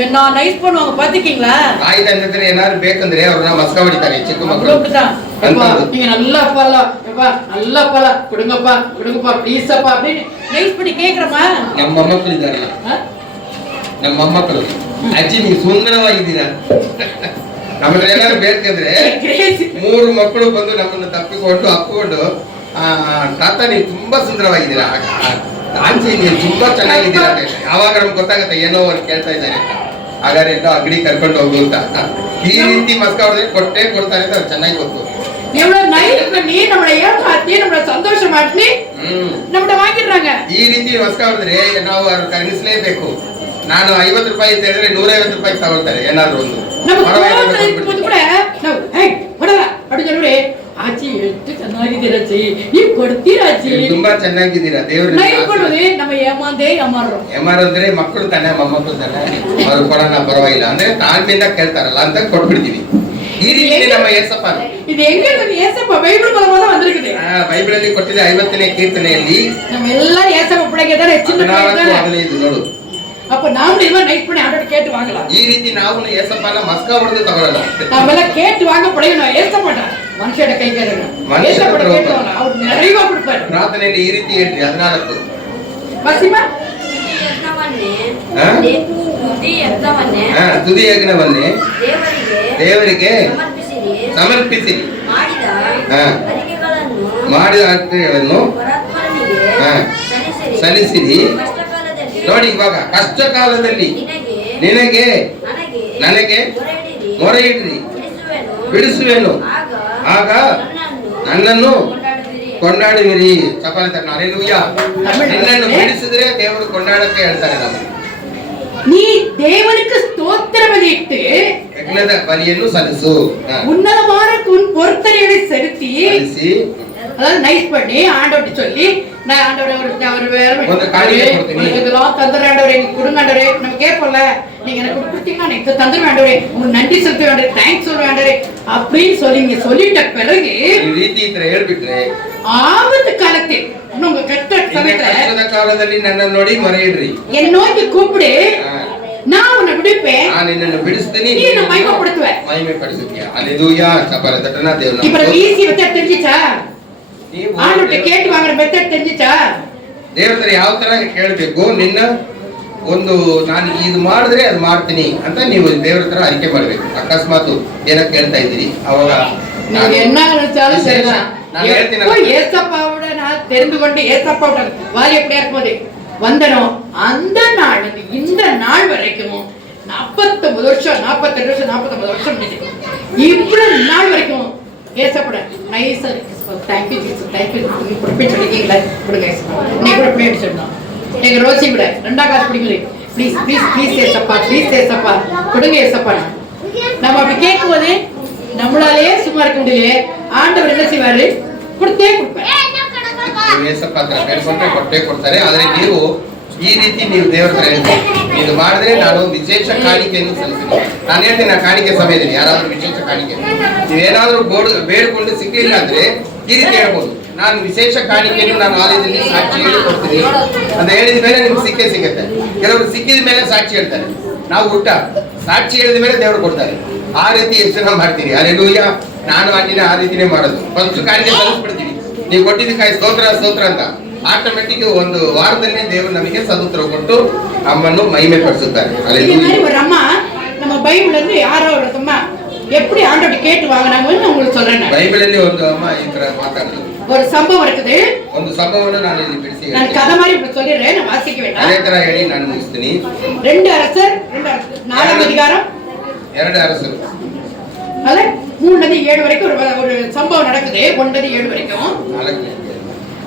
என்ன நைஸ் பண்ணுவாங்க பாத்துக்கீங்களா? ತಾಯಿ ತಂದೆ ಏನಾದ್ರು ಬೇಕಂದ್ರೆ ಅವ್ರನ್ನ ಮಸ್ಕ ಹೊಡಿತಾರೆ ಚಿಕ್ಕ ಮಕ್ಕಳು. நீங்க நல்லா அப்பால நல்லா ಅಪ್ಪಾಲ கொடுங்கப்பா கொடுங்கப்பா ப்ளீஸ் அப்பா அப்படின்னு நைஸ் பண்ணி கேக்குறமா? ನಮ್ಮ ಮೊಮ್ಮಕ್ಕಳು ಇದಾರಲ್ಲ, ನಮ್ಮ ಮೊಮ್ಮಕ್ಕಳು, ಅಜ್ಜಿ ನೀವು ಸುಂದರವಾಗಿದ್ದೀರಾ, ನಮ್ಮನ್ನ ಏನಾದ್ರು ಬೇಡ್ಕಂದ್ರೆ 3 ಮಕ್ಕಳು ಬಂದು ನಮ್ಮನ್ನು ತಪ್ಪಿಕೊಂಡು ಅಪ್ಪಿಕೊಂಡು ತಾತ ನೀವು ತುಂಬಾ ಸುಂದರವಾಗಿದ್ದೀರಾ, ಆಂಚಿ ನೀವು ತುಂಬಾ ಚೆನ್ನಾಗಿದ್ದೀರಾ ಅಂತ ಯಾವಾಗ ನಮ್ಗೆ ಗೊತ್ತಾಗತ್ತೆ ಏನೋ ಅವ್ರು ಕೇಳ್ತಾ ಇದ್ದಾರೆ ಅಂತ. ಹಾಗಾದ್ರೆ ಎಲ್ಲೋ ಅಂಗಡಿ ಕರ್ಕೊಂಡು ಹೋಗು ಅಂತ ಈ ರೀತಿ ಮಸ್ಕ ಹೊಡೆದ್ರೆ ಕೊಟ್ಟೆ ಕೊಡ್ತಾರೆ ಅಂತ ಅವ್ರು ಚೆನ್ನಾಗಿ ಗೊತ್ತು. ಸಂತೋಷ ಮಾಡಿ ಈ ರೀತಿ ಮಸ್ಕ ಹೊಡೆದ್ರೆ ನಾವು ಅವ್ರು ಕರೆಸಲೇಬೇಕು. ನಾನು 50 ರೂಪಾಯಿ ಅಂತ ಹೇಳಿದ್ರೆ 150 ರೂಪಾಯಿ ತಗೊಳ್ತಾರೆ ಏನಾದ್ರು ಒಂದು. ಆಚಿ ಎಷ್ಟು ಚೆನ್ನಾಗಿದ್ದೀರ ನೀವು ಕೊಡ್ತೀರಾ ತುಂಬಾ ಚೆನ್ನಾಗಿದ್ದೀರಾ ದೇವ್ರ ನಮ್ಮ ಎಮಾರು ಅಂದ್ರೆ ಮಕ್ಕಳು ತಾನೆ ಮೊಮ್ಮಕ್ಕಳು ತಾನೆ ಅವ್ರು ಕೊಡೋಣ ಪರವಾಗಿಲ್ಲ ಅಂದ್ರೆ ತಾಳ್ಮೆಯಿಂದ ಕೇಳ್ತಾರಲ್ಲ ಅಂತ ಕೊಟ್ಬಿಡ್ತೀವಿ. ಈ ರೀತಿ ನಮ್ಮ ಏಸಪ್ಪ ಇದು ಹೆಂಗೆ ಏಸಪ್ಪ ಬೈಬಲ್ ಬೈಬಲ್ ಅಲ್ಲಿ ಕೊಟ್ಟಿದೆ 50ನೇ ಕೀರ್ತನೆಯಲ್ಲಿ ನಮ್ಮೆಲ್ಲ ಏಸಪ್ಪ ಪಡೆಗಿದ್ದಾರೆ 14:15 ನೋಡು. அப்ப நாம இவன் நைட் பண்ணி ஆர்டர் கேட்டு வாங்கலாம். ಈ ರೀತಿ ನಾವು ಏಸಪ್ಪನ ಮಸ್ಕ ಹೊಡೆದು ತಗೊಳ್ಳಲ್ಲ. ನಾವೆಲ್ಲ ಕೇಟ್ ವಾಂಗ ಪಡೆಯೋಣ ಏಸಪ್ಪನ ಮನುಷ್ಯರ ಕೈ ಕೇಳೋಣ. ಏಸಪ್ಪ ಕೇಟೋಣ ಅವರು நிறைவா கொடுப்பாரு. ಪ್ರಾರ್ಥನೆಯಲ್ಲಿ ಈ ರೀತಿ ಹೇಳ್ರಿ 14. ಬಸಿಮಾ ತುದಿ ಯಜ್ಞವನ್ನೇ ದೇವರಿಗೆ ಸಮರ್ಪಿಸಿರಿ. ಮಾಡಿದ ಅರ್ಪಣೆಗಳನ್ನು ಸಲ್ಲಿಸಿರಿ. ನೋಡಿ ಇವಾಗ ಕಷ್ಟ ಕಾಲದಲ್ಲಿ ನಿನಗೆ ನನಗೆ ಮೊರೆ ಇಡ್ರಿ, ಬಿಡಿಸುವೆನು, ಆಗ ನನ್ನನ್ನು ಕೊಂಡಾಡುವಿರಿ. ಚಪಾಲಿ ತಕ್ಕ ನಿನ್ನನ್ನು ಬಿಡಿಸಿದ್ರೆ ದೇವರು ಕೊಂಡಾಡಕ್ಕೆ ಹೇಳ್ತಾರೆ. ನಾವು நீ தேவனுக்கு ஸ்தோத்திர பலியிட்டு ಯಜ್ಞದ ಬಲಿಯನ್ನು ಸಲ್ಲಿಸು, உன்னதமான உன் பொருத்தனைகளை செலுத்தி அதாவது நைஸ் பண்ணி ஆண்டவர்ட்ட சொல்லி நான் ஆண்டவரே ஒரு வேற ಒಂದು ಕಾಣಿಕೆ ಕೊಡ್ತೀನಿ, இதெல்லாம் தந்துற ஆண்டவரே நீங்க கொடுங்க ஆண்டவரே, நம்ம கேட்போம்ல நீங்க எனக்கு கொடுத்தீங்கன்னா எனக்கு தந்துற ஆண்டவரே, உங்களுக்கு நன்றி செலுத்த ஆண்டவரே, தேங்க்ஸ் சொல்ற ஆண்டவரே அப்படின்னு சொல்லி நீங்க சொல்லிட்ட பிறகு ಈ ರೀತಿ ಇದ್ರೆ ಹೇಳ್ಬಿಟ್ರೆ ஆபத்து காலத்தில் உங்க கஷ்ட ಕಾಲದಲ್ಲಿ ನನ್ನನ್ನು ನೋಡಿ ಮೊರೆ ಇಡ್ರಿ, என்னை நோக்கி கூப்பிடு, நான் உன்னை ಬಿಡಿಪೇன், ನಾನು ನಿನ್ನನ್ನು ಬಿಡಿಸ್ತೀನಿ, ನೀನು ಮಹಿಮೆ ಪಡುತ್ತವೆ, ಮಹಿಮೆ ಪಡಿಸುತ್ತೀಯ. ಹಲ್ಲೆಲೂಯಾ. ಚಪಾಲಿ ತಟ್ಟನ ದೇವರ இப்ப ஈஸி வெட்ட தெரிஞ்சிச்சா? ಆಂಡುಟ ಕೇಟ್ ವಾಂಗರ ಮೆಥಡ್ தெரிஞ்சிச்சா? ದೇವರ ಯಾವ ತರ ಕೇಳಬೇಕು, ನಿನ್ನ ಒಂದು ನಾನು ಇದು ಮಾಡಿದ್ರೆ ಅದು ಮಾಡ್ತೀನಿ ಅಂತ ನೀವು ದೇವರ ಹತ್ರ ಅರಿಕೆ ಮಾಡಬೇಕು. ಅಕಸ್ಮಾತ್ ಏನೋ ಕೇಳ್ತಾ ಇದ್ದೀರಿ ಅವಾಗ நீங்க என்ன நினைச்சாலும் சரிதான். நான் ಹೇಳ್ತೀನಿ ஏசப்பாவோட நான் தெரிந்து கொண்டு ஏசப்பாவோட வாரி எப்படியா இருக்கும்போது வந்தனோ அந்த நாள் இந்த நாள் வரைக்கும் 49 வருஷம் 48 வருஷம் 49 வருஷம் இவ்வளவு நாள் வரைக்கும் ஏசப்பட நைஸா தேங்க்யூ ஜீசஸ் தேங்க்யூ நீ ப்ரொஃபிட் பண்ணிட்டீங்களா கொடுங்க நீ கூட பிளேட் சொல்லணும் நீங்க ரோசி விட 2ஆம் கிளாஸ் படிக்கிறீங்க ப்ளீஸ் ப்ளீஸ் ப்ளீஸ் ஏசப்பா கொடுங்க ஏசப்பா. நம்ம அப்படி கேட்கும்போது நம்மளாலேயே சும்மா இருக்க முடியல, ஆண்டவர் என்ன செய்வாரு கொடுத்தே கொடுப்பாரு. ಏಸಪ್ಪ ಹತ್ರ ಬೇಡ್ಕೊಂಡ್ರೆ ಕೊಟ್ಟೆ ಕೊಡ್ತಾರೆ. ಆದ್ರೆ ನೀವು ಈ ರೀತಿ ನೀವು ದೇವರ ಹತ್ರ ಇದು ಮಾಡಿದ್ರೆ ನಾನು ವಿಶೇಷ ಕಾಣಿಕೆಯನ್ನು ಸಲ್ಲಿಸ್ತೀನಿ. ನಾನು ಹೇಳ್ತೀನಿ ಆ ಕಾಣಿಕೆ ಸಮಯದಲ್ಲಿ ಯಾರಾದ್ರೂ ವಿಶೇಷ ಕಾಣಿಕೆ ನೀವೇನಾದ್ರೂ ಬೇಡ್ಕೊಂಡು ಸಿಗ್ಲಿಲ್ಲ ಅಂದ್ರೆ ಈ ರೀತಿ ಹೇಳ್ಬೋದು, ನಾನು ವಿಶೇಷ ಕಾಣಿಕೆಯನ್ನು ನಾನು ಆಲಯದಲ್ಲಿ ಸಾಕ್ಷಿ ಹೇಳಿ ಕೊಡ್ತೀನಿ ಅಂತ ಹೇಳಿದ ಮೇಲೆ ನಿಮ್ಗೆ ಸಿಕ್ಕೇ ಸಿಗುತ್ತೆ. ಕೆಲವರು ಸಿಕ್ಕಿದ ಮೇಲೆ ಸಾಕ್ಷಿ ಹೇಳ್ತಾರೆ, ನಾವು ಊಟ ಸಾಕ್ಷಿ ಹೇಳಿದ ಮೇಲೆ ದೇವರು ಕೊಡ್ತಾರೆ. ಆ ರೀತಿ ಎಷ್ಟು ಜನ ಮಾಡ್ತೀರಿ? ಹಲ್ಲೆಲೂಯಾ. ನಾನು ಆಗಿನ ಆ ರೀತಿನೇ ಮಾಡೋದು. ಫಸ್ಟ್ ಕಾಣಿಕೆ ಸಲ್ಲಿಸ್ಬಿಡ್ತೀವಿ, ನೀವು ಕೊಟ್ಟಿದ್ದಕ್ಕಾಗಿ ಸ್ತೋತ್ರ ಅಂತ. ಆಟೋಮೆಟಿಕ್ ಒಂದು ವಾರದಲ್ಲೇ ದೇವರು ನಮಗೆ ಸದುತ್ತರ ಕೊಟ್ಟು ಅಮ್ಮನ್ನು ಮಹಿಮೆ ಪಡಿಸುತ್ತಾರೆ. ஒரு அம்மா நம்ம பைபிள்ல இருந்து யாரோ ஒருத்தம்மா எப்படி ஆண்டவரை கேட்டு வாங்குனாங்கன்னு உங்களுக்கு சொல்றேன். ಬೈಬಲಲ್ಲಿ ಒಂದು ಅಮ್ಮ ಈ ತರ ಮಾತಾಡಿದ್ರು. ஒரு சம்பவம் இருக்குது. ಒಂದು ಸಂಭವವನ್ನು ನಾನು ಇಲ್ಲಿ ಬಿಡಿಸಿ ನಾನು ಕಥೆ மாதிரி இப்ப சொல்லிறேன், நான் வாசிக்க வேண்டாம். ಅದೇ ತರ ಹೇಳಿ ನಾನು ಮುಗಿಸ್ತೀನಿ. 2 அரசர் 4ஆம் அதிகாரம் 2 அரசರು ಅಲ್ಲ 3-7 வரைக்கும் ஒரு சம்பவம் நடக்குது. 1-7 வரைக்கும்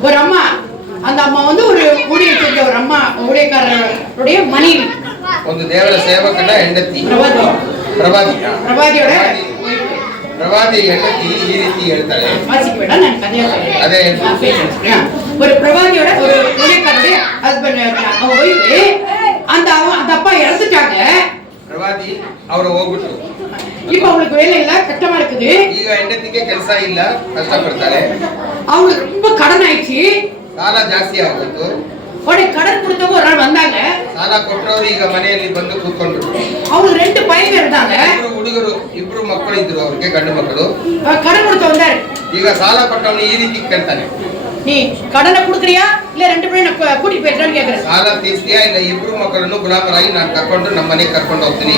ஒரு அம்மா, அந்த அம்மா வந்து ஒரு ஊழியர் செஞ்ச ஒரு அம்மா, ஊழியக்காரருடைய மனைவி, ಒಂದು ದೇವರ ಸೇವಕನ ಹೆಂಡತಿ ಪ್ರವಾದಿ ಹೆಂಡತಿ ಈ ರೀತಿ ಹೇಳ್ತಾರೆ. வாசிக்க வேண்டாம், நான் கதையா சொல்றேன். ಅದೇ ஒரு பிரவாதியோட ஒரு ஊழியக்காரருடைய ஹஸ்பண்ட் அவங்க ஒய்ஃப் அந்த அப்பா இறந்துட்டாங்க. ಪ್ರವಾದಿ ಅವರು ಹೋಗ್ಬಿಟ್ರು. இப்ப அவங்களுக்கு வேலை இல்ல, கஷ்டமா இருக்குது. ಈಗ ಹೆಂಡತಿಗೆ ಕೆಲಸ ಇಲ್ಲ, ಕಷ್ಟಪಡ್ತಾರೆ. அவங்களுக்கு ரொம்ப கடன் ஆயிடுச்சு, ಸಾಲ ಜಾಸ್ತಿ ಆಗೋಯ್ತು. உடனே கடன் கொடுத்தவங்க ஒரு நாள் வந்தாங்க. ಸಾಲ ಕೊಟ್ಟವರು ಈಗ ಮನೆಯಲ್ಲಿ ಬಂದು ಕೂತ್ಕೊಂಡ್ರು. அவங்க 2 பையங்க இருந்தாங்க, ಹುಡುಗರು, 2 ಮಕ್ಕಳು ಇದ್ರು ಅವ್ರಿಗೆ, ಗಂಡು ಮಕ್ಕಳು. கடன் கொடுத்த வந்தாரு. ಈಗ ಸಾಲ ಕೊಟ್ಟವನು ಈ ರೀತಿ ಕೇಳ್ತಾನೆ, நீ கடனை கொடுக்கறியா இல்ல 2 பேரும் கூட்டிட்டு போயிட்டான்னு கேக்குறேன். ಸಾಲ ತೀರ್ಸ್ತೀಯಾ ಇಲ್ಲ 2 ಮಕ್ಕಳನ್ನು ಗುಲಾಮರಾಗಿ ನಾನು ಕರ್ಕೊಂಡು ನಮ್ಮ ಮನೆಗೆ ಕರ್ಕೊಂಡು ಹೋಗ್ತೀನಿ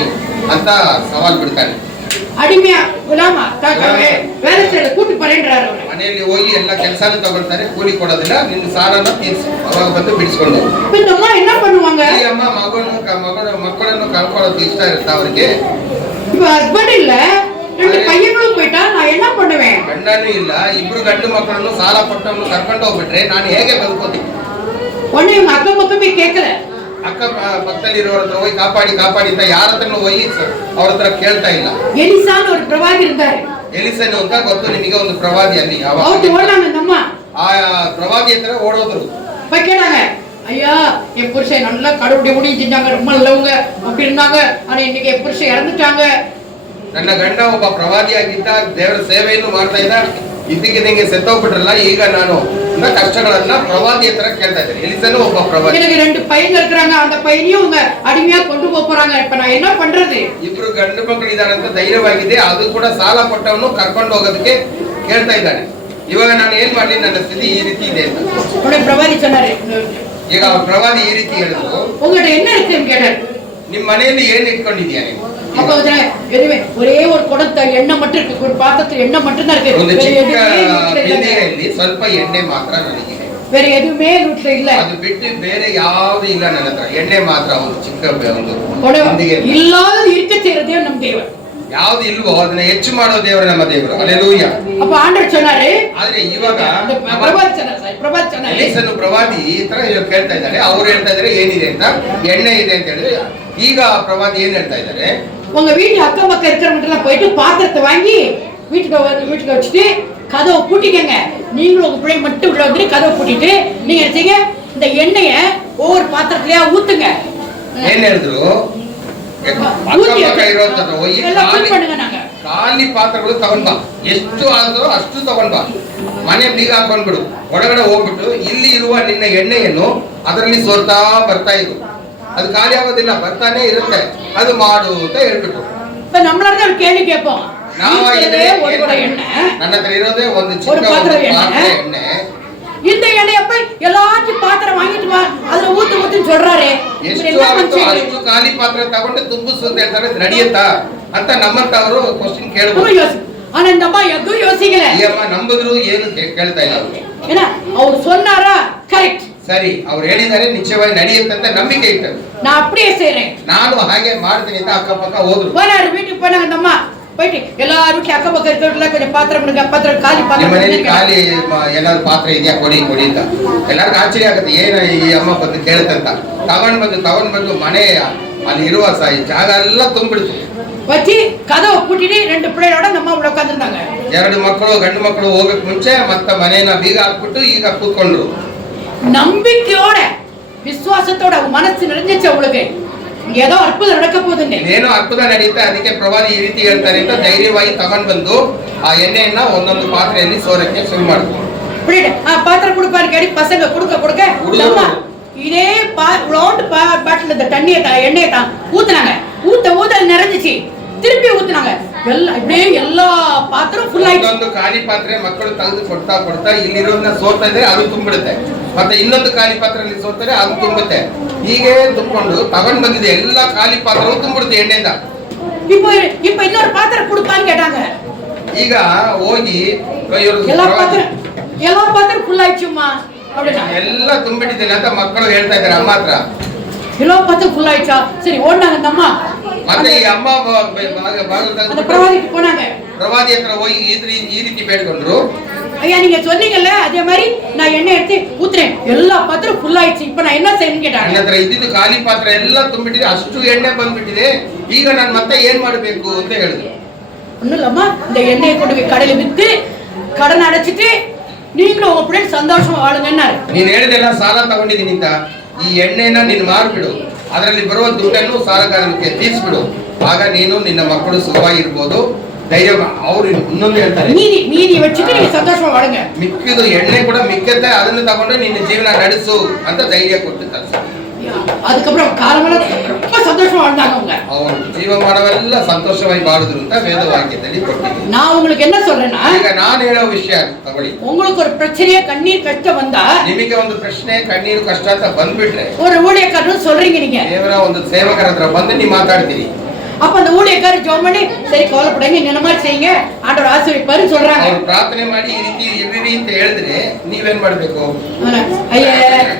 ಅಂತ ಸವಾಲ್ ಬಿಡ್ತಾನೆ. ಅಡಿಮೆಯ ಗುಲಾಮ ಬೇರೆ ಸೈಡ್ ಕೂಟಿ ಪರೇಂಡ್ರಾರ ಅವರು ಮನೆಯಲ್ಲಿ ಹೋಗಿ ಎಲ್ಲ ಕೆಲಸನೂ ತಗೊಳ್ತಾರೆ, ಕೂಲಿ ಕೊಡೋದಿಲ್ಲ, ನಿನ್ನ ಸಾಲನ ತೀರ್ಸು, ಅವಾಗ ಬಂದು ಬಿಡಿಸ್ಕೊಂಡು ಹೋಗು. ನಮ್ಮ என்ன பண்ணுவாங்க? ಈ ಅಮ್ಮ ಮಕ್ಕಳನ್ನು ಕಳ್ಕೊಳ್ಳೋದು ಇಷ್ಟ ಇರುತ್ತಾ ಅವ್ರಿಗೆ? இப்ப ஹஸ்பண்ட் இல்ல, ரெண்டு பையங்களும் போயிட்டா நான் என்ன பண்ணுவேன்? ಗಂಡನೂ ಇಲ್ಲ, ಇಬ್ರು ಗಂಡು ಮಕ್ಕಳನ್ನು ಸಾಲ ಕೊಟ್ಟವನು ಕರ್ಕೊಂಡು ಹೋಗ್ಬಿಟ್ರೆ ನಾನು ಹೇಗೆ ಬದುಕೋತೀನಿ? ஒண்ணு இவங்க அக்கம் பக்கமே கேட்கல, ಅಕ್ಕ ಪಕ್ಕದಲ್ಲಿರೋರ ಹತ್ರ ಹೋಗಿ ಕಾಪಾಡಿ ಅಂತ ಯಾರ ಹತ್ರನೂ ಹೋಗಿ ಅವ್ರ ಹತ್ರ ಕೇಳ್ತಾ ಇಲ್ಲ. எலிசான்னு ஒரு பிரவாதி இருந்தாரு. ಎಲಿಸನು ಅಂತ ಗೊತ್ತು ನಿಮಗೆ, ಒಂದು ಪ್ರವಾದಿ ಅಲ್ಲಿ. ಅವ್ರು ಓಡಾங்க ನಮ್ಮ ಆ ಪ್ರವಾದಿ ಹತ್ರ ಓಡೋದ್ರು. போய் கேட்டாங்க, ஐயா என் புருஷன் நல்லா கடவுளுடைய ஊழியம் செஞ்சாங்க, ரொம்ப நல்லவங்க அப்படி இருந்தாங்க, ஆனா இன்னைக்கு என் புருஷன் இறந்துட்டாங்க. ನನ್ನ ಗಂಡ ಒಬ್ಬ ಪ್ರವಾದಿಯಾಗಿದ್ದ, ದೇವರ ಸೇವೆಯನ್ನು ಮಾಡ್ತಾ ಇದ್ದ, ಇದ್ದಕ್ಕಿದ್ದಂಗೆ ಸತ್ತೋಗ್ಬಿಟ್ರಲ್ಲ, ಈಗ ನಾನು ಕಷ್ಟಗಳನ್ನ ಪ್ರವಾದಿ ಹತ್ರ ಕೇಳ್ತಾ ಇದ್ದೇನೆ. ಎಲಿಸನು ಒಬ್ಬ ಪ್ರವಾದಿ. எனக்கு ரெண்டு பையங்க இருக்காங்க, அந்த பையனையும் உங்க அடிமையா கொண்டு போறாங்க, இப்ப நான் என்ன பண்றது? ಇಬ್ರು ಗಂಡು ಮಕ್ಕಳು ಇದ್ದಾರೆ ಅಂತ ಧೈರ್ಯವಾಗಿದೆ, ಅದು ಕೂಡ ಸಾಲ ಕೊಟ್ಟವನು ಕರ್ಕೊಂಡು ಹೋಗೋದಕ್ಕೆ ಕೇಳ್ತಾ ಇದ್ದಾನೆ. ಇವಾಗ ನಾನು ಏನ್ ಮಾಡ್ಲಿ, ನನ್ನ ಸ್ಥಿತಿ ಈ ರೀತಿ ಇದೆ ಅಂತ. உடனே பிரவாதி சொன்னாரு, ಈಗ ಪ್ರವಾದಿ ಈ ರೀತಿ ಹೇಳಿದ್ರು, உங்ககிட்ட என்ன இருக்குன்னு கேட்டாரு. ನಿಮ್ ಮನೆಯಲ್ಲಿ ಏನ್ ಇಟ್ಕೊಂಡಿದ್ಯಾ ನೀವು? அப்ப எதுவுமே ஒரே ஒரு குடத்தை எண்ணெய் மட்டும் இருக்கு, ஒரு பாத்திரத்துல எண்ணெய் மட்டும் தான் ಒಂದು இருக்கு, ಚಿಕ್ಕ ಬಿಂದಿಗೆಯಲ್ಲಿ ಸ್ವಲ್ಪ ಎಣ್ಣೆ ಮಾತ್ರ ನನಗಿದೆ, வேற எதுவுமே வீட்டுல இல்ல. ಅದು ಬಿಟ್ಟು ಬೇರೆ ಯಾವ್ದು ಇಲ್ಲ ನನ್ನ ಹತ್ರ, ಎಣ್ಣೆ ಮಾತ್ರ, ಒಂದು ಚಿಕ್ಕ ಒಂದು ಬಿಂದಿಗೆ. இல்லாதது இருக்க செய்யறதே நம் தேவன். ಯಾವ್ದು ಇಲ್ವೋ ಅದನ್ನ ಹೆಚ್ಚು ಮಾಡೋ ದೇವರು ನಮ್ಮ ದೇವರು. ಹಲ್ಲೆಲೂಯಾ. அப்ப ಆಂಡರ್ சொன்னாரு, ಆದ್ರೆ ಇವಾಗ ಪ್ರವಾದಿ சொன்னாரு, ಎಲಿಸನು ಪ್ರವಾದಿ ಈ ತರ ಕೇಳ್ತಾ ಇದ್ದಾರೆ. ಅವ್ರು ಹೇಳ್ತಾ ಇದಾರೆ ಏನಿದೆ ಅಂತ, ಎಣ್ಣೆ ಇದೆ ಅಂತ ಹೇಳಿದ್ರೆ. ಈಗ ಪ್ರವಾದಿ ಏನ್ ಹೇಳ್ತಾ ಇದ್ದಾರೆ, உங்க வீட்டு அக்கம் பக்கம் இருக்கிறவங்க எல்லாம் போயிட்டு பாத்திரத்தை வாங்கி வீட்டுக்கு வச்சுட்டு கதவை பூட்டிக்கங்க, நீங்களும் உங்க பிள்ளை மட்டும் உள்ள வந்து கதவை பூட்டிட்டு நீங்க செய்ய இந்த எண்ணெய ஒவ்வொரு பாத்திரத்திலயா ஊத்துங்க. ಏನ್ ಹೇಳಿದ್ರು, ಖಾಲಿ ಪಾತ್ರಗಳು ತಗೊಂಡ್ ಬಾ, ಎಷ್ಟು ಆದ್ರೂ ಅಷ್ಟು ತಗೊಂಡ್ ಬಾ, ಮನೆ ಬೀಗ ಹಾಕೊಂಡ್ಬಿಡು, ಹೊರಗಡೆ ಹೋಗ್ಬಿಟ್ಟು ಇಲ್ಲಿ ಇರುವ ನಿನ್ನ ಎಣ್ಣೆಯನ್ನು ಅದರಲ್ಲಿ ಸೋರ್ತಾ ಬರ್ತಾ ಇರು, ಅದು ಖಾಲಿ ಆಗೋದಿಲ್ಲ, ಬರ್ತಾನೆ ಇರುತ್ತೆ, ಅದು ಮಾಡು ಅಂತ ಹೇಳ್ಬಿಟ್ಟು. கேள்வி கேட்போம், ನನ್ನ ಹತ್ರ ಇರೋದೇ ಒಂದು ಚಿಕ್ಕ ಪಾತ್ರೆ ಎಣ್ಣೆ, இந்த எண்ணெயை போய் எல்லாத்தையும் பாத்திரம் வாங்கிட்டு வா, அதுல ஊத்துன்னு சொல்றாரு. ಅಷ್ಟು ಖಾಲಿ ಪಾತ್ರೆ ತಗೊಂಡು ತುಂಬಿಸು ಅಂತ ಹೇಳ್ತಾರೆ, ನಡೆಯುತ್ತಾ ಅಂತ ನಮ್ಮಂತವರು ಕ್ವಶನ್ ಕೇಳಬಹುದು. ஆனா இந்த அம்மா எதுவும் யோசிக்கல, ಈ ಅಮ್ಮ ನಂಬಿದ್ರು ಏನು ಕೇಳ್ತಾ ಇಲ್ಲ. ஏன்னா அவர் சொன்னாரா கரெக்ட், ಸರಿ ಅವ್ರು ಹೇಳಿದ್ದಾರೆ ನಿಶ್ಚಯವಾಗಿ ನಡೆಯುತ್ತೆ ಅಂತ ನಂಬಿಕೆ ಇಟ್ಟರು. நான் அப்படியே செய்றேன், ನಾನು ಹಾಗೆ ಮಾಡ್ತೀನಿ ಅಂತ ಅಕ್ಕಪಕ್ಕ ಹೋದ್ರು. போனாரு வீட்டுக்கு போனாங்க. இந்த அம்மா போயிட்டு எல்லாரும் வீட்டுல அக்கம் பக்கம் இருக்கிறவங்க கொஞ்சம் பாத்திரம் கொடுங்க, பாத்திரம் ಖಾಲಿ ಪಾತ್ರೆ, ಮನೆಯಲ್ಲಿ ಖಾಲಿ ಏನಾದ್ರು ಪಾತ್ರೆ ಇದೆಯಾ ಕೊಡಿ ಅಂತ. ಎಲ್ಲರಿಗೂ ಆಶ್ಚರ್ಯ ಆಗುತ್ತೆ, ಏನ ಈ ಅಮ್ಮ ಬಂದು ಕೇಳುತ್ತಂತ. ತಗೊಂಡ್ ಬಂದು ಮನೆ ಅಲ್ಲಿ ಇರುವ ಜಾಗ ಎಲ್ಲ ತುಂಬಿಡ್ತು. வச்சு கதவை பூட்டிட்டு ரெண்டு பிள்ளையோட நம்ம உள்ள உட்கார்ந்திருந்தாங்க. ಎರಡು ಮಕ್ಕಳು ಗಂಡು ಮಕ್ಕಳು ಹೋಗಕ್ ಮುಂಚೆ ಮತ್ತೆ ಮನೆಯನ್ನ ಬೀಗ ಹಾಕ್ಬಿಟ್ಟು ಈಗ ಕೂತ್ಕೊಂಡ್ರು. நம்பிக்கையோட விசுவாசத்தோட மனசு நிறைஞ்சிச்சு அவளுக்கு, ஏதோ அற்புதம் நடக்க போகுதுன்னு. ಏನೋ ಅற்பುತ ನಡೆಯುತ್ತೆ, ಅದಕ್ಕೆ ಪ್ರವಾದಿ ಈ ರೀತಿ ಹೇಳ್ತಾರೆ ಅಂತ ಧೈರ್ಯವಾಗಿ ತಗೊಂಡ್ ಬಂದು ಆ ಎಣ್ಣೆಯನ್ನ ಒಂದೊಂದು ಪಾತ್ರೆಯಲ್ಲಿ ಸೋರಕ್ಕೆ ಶುರು ಮಾಡಿದ್ರು. பாத்திரம் கொடுப்பாரு கேடி பசங்க கொடுக்க இதே ரவுண்ட் பாட்டில் இந்த தண்ணியை எண்ணெயை தான் ஊத்துனாங்க. ஊத்த நிறைஞ்சிச்சு, திருப்பி ஊத்துனாங்க. இப்படியே எல்லா ಪಾತ್ರೆ ಫುಲ್ ಆಯ್ತು. ಒಂದು ಖಾಲಿ ಪಾತ್ರೆ ಮಕ್ಕಳು ತೆಗೆದು ಕೊಡ್ತಾ ಇಲ್ಲಿರೋದನ್ನ ಸೋರ್ತಾ ಇದ್ರೆ ಅದು ತುಂಬಿಡುತ್ತೆ, ಮತ್ತೆ ಇನ್ನೊಂದು ಖಾಲಿ ಪಾತ್ರೆಯಲ್ಲಿ ಸೋರ್ತಾರೆ ಅದು ತುಂಬುತ್ತೆ. ಹೀಗೆ ತುಂಬಿಕೊಂಡು ತಗೊಂಡ್ ಬಂದಿದೆ ಎಲ್ಲಾ ಖಾಲಿ ಪಾತ್ರೆ ತುಂಬಿಡುತ್ತೆ ಎಣ್ಣೆಯಿಂದ. இப்ப இன்னொரு பாத்திரம் கொடுப்பான்னு கேட்டாங்க. ಈಗ ಹೋಗಿ எல்லா பாத்திரம் ಫುಲ್ ಆಯ್ತುಮ್ಮ அப்படினா ಎಲ್ಲ ತುಂಬಿಟ್ಟಿದ್ದೇನೆ ಅಂತ ಮಕ್ಕಳು ಹೇಳ್ತಾ ಇದ್ದಾರೆ ಅಮ್ಮ ಹತ್ರ. எல்லா பாத்திரம் ಫುಲ್ ಆಯ್ತಾ, ಸರಿ ಓಡಾங்க ನಮ್ಮ. ಮತ್ತೆ ಈ ಅಮ್ಮ பிரவாதிக்கு போனாங்க. ಪ್ರವಾದಿ ಹತ್ರ ಹೋಗಿ ಈ ರೀತಿ ಬೇಡ್ಕೊಂಡ್ರು, ஐயா நீங்க சொன்னீங்கல்ல அதே மாதிரி நான் எண்ணெய் எடுத்து ஊத்துறேன், எல்லா பாத்திரம் ಫುಲ್ ಆಯ್ತು, இப்போ நான் என்ன செய்யணும் கேட்டாங்க. ನನ್ನ ಹತ್ರ ಇದ್ದಿದ್ದು ಖಾಲಿ ಪಾತ್ರೆ ಎಲ್ಲ ತುಂಬಿಟ್ಟಿದೆ, ಅಷ್ಟು ಎಣ್ಣೆ ಬಂದ್ಬಿಟ್ಟಿದೆ, ಈಗ ನಾನು ಮತ್ತೆ ಏನ್ ಮಾಡಬೇಕು ಅಂತ ಹೇಳಿದ್ರು. ஒண்ணும் இல்லம்மா, இந்த எண்ணெயை கொண்டு போய் கடையில வித்து கடனை அடைச்சிட்டு நீங்களும் உங்க பிள்ளை சந்தோஷமா வாழுங்கன்னாரு. ನೀನ್ ಹೇಳಿದೆಲ್ಲ ಸಾಲ ತಗೊಂಡಿದ್ದೀನಿ ಅಂತ, ಈ ಎಣ್ಣೆನ ನೀನು ಮಾರ್ಬಿಡು, ಅದರಲ್ಲಿ ಬರುವ ದುಡ್ಡನ್ನು ಸಾಲಗಾರನಿಗೆ ತೀರ್ಸ್ಬಿಡು, ಆಗ ನೀನು ನಿನ್ನ ಮಕ್ಕಳು ಸುಖವಾಗಿರ್ಬೋದು, ಧೈರ್ಯ. ಅವ್ರು ಇನ್ನೊಂದು ಹೇಳ್ತಾರೆ, மீதி வச்சுட்டு நீங்க சந்தோஷமா வாழுங்க, ಮಿಕ್ಕಿದು ಎಣ್ಣೆ ಕೂಡ ಮಿಕ್ಕತ್ತೆ, ಅದನ್ನು ತಗೊಂಡು ನಿನ್ನ ಜೀವನ ನಡೆಸು ಅಂತ ಧೈರ್ಯ ಕೊಟ್ಟು ಕಳ್ಸ. அதுக்கப்புறம் காலமெல்லாம் ரொம்ப சந்தோஷமா வாழ்ந்தாங்க அவங்க. ಅವರು ಜೀವಮಾನವೆಲ್ಲ ಸಂತೋಷವಾಗಿ ಬಾಳಿದ್ರು ಅಂತ ವೇದವಾಕ್ಯದಲ್ಲಿ ಕೊಟ್ಟಿದೆ. நான் உங்களுக்கு என்ன சொல்றேன்னா, ಈಗ ನಾನು ಹೇಳೋ ವಿಷಯ ತಗೊಳ್ಳಿ. உங்களுக்கு ஒரு பிரச்சனையே கண்ணீர் கஷ்டம் வந்தா, ನಿಮಗೆ ಒಂದು ಪ್ರಶ್ನೆ ಕಣ್ಣೀರು ಕಷ್ಟ ಅಂತ ಬಂದ್ಬಿಟ್ರೆ ஒரு ஊழியக்காரರು சொல்றீங்க, நீங்க ದೇವರ ಒಂದು ಸೇವಕರ ಹತ್ರ ಬಂದು ನೀವು ಮಾತಾಡ್ತೀರಿ. அப்ப அந்த ஊழியக்காரர் ஜெபம் பண்ணி சரி கவலைப்படாங்க இந்த மாதிரி செய்யுங்க ஆண்டவர் ஆசீர்வதிப்பாருன்னு சொல்றாங்க. ಅವ್ರು ಪ್ರಾರ್ಥನೆ ಮಾಡಿ ಈ ರೀತಿ ಇರ್ರಿ ಅಂತ ಹೇಳಿದ್ರೆ ನೀವೇನ್ ಮಾಡ್ಬೇಕು? ಅಯ್ಯ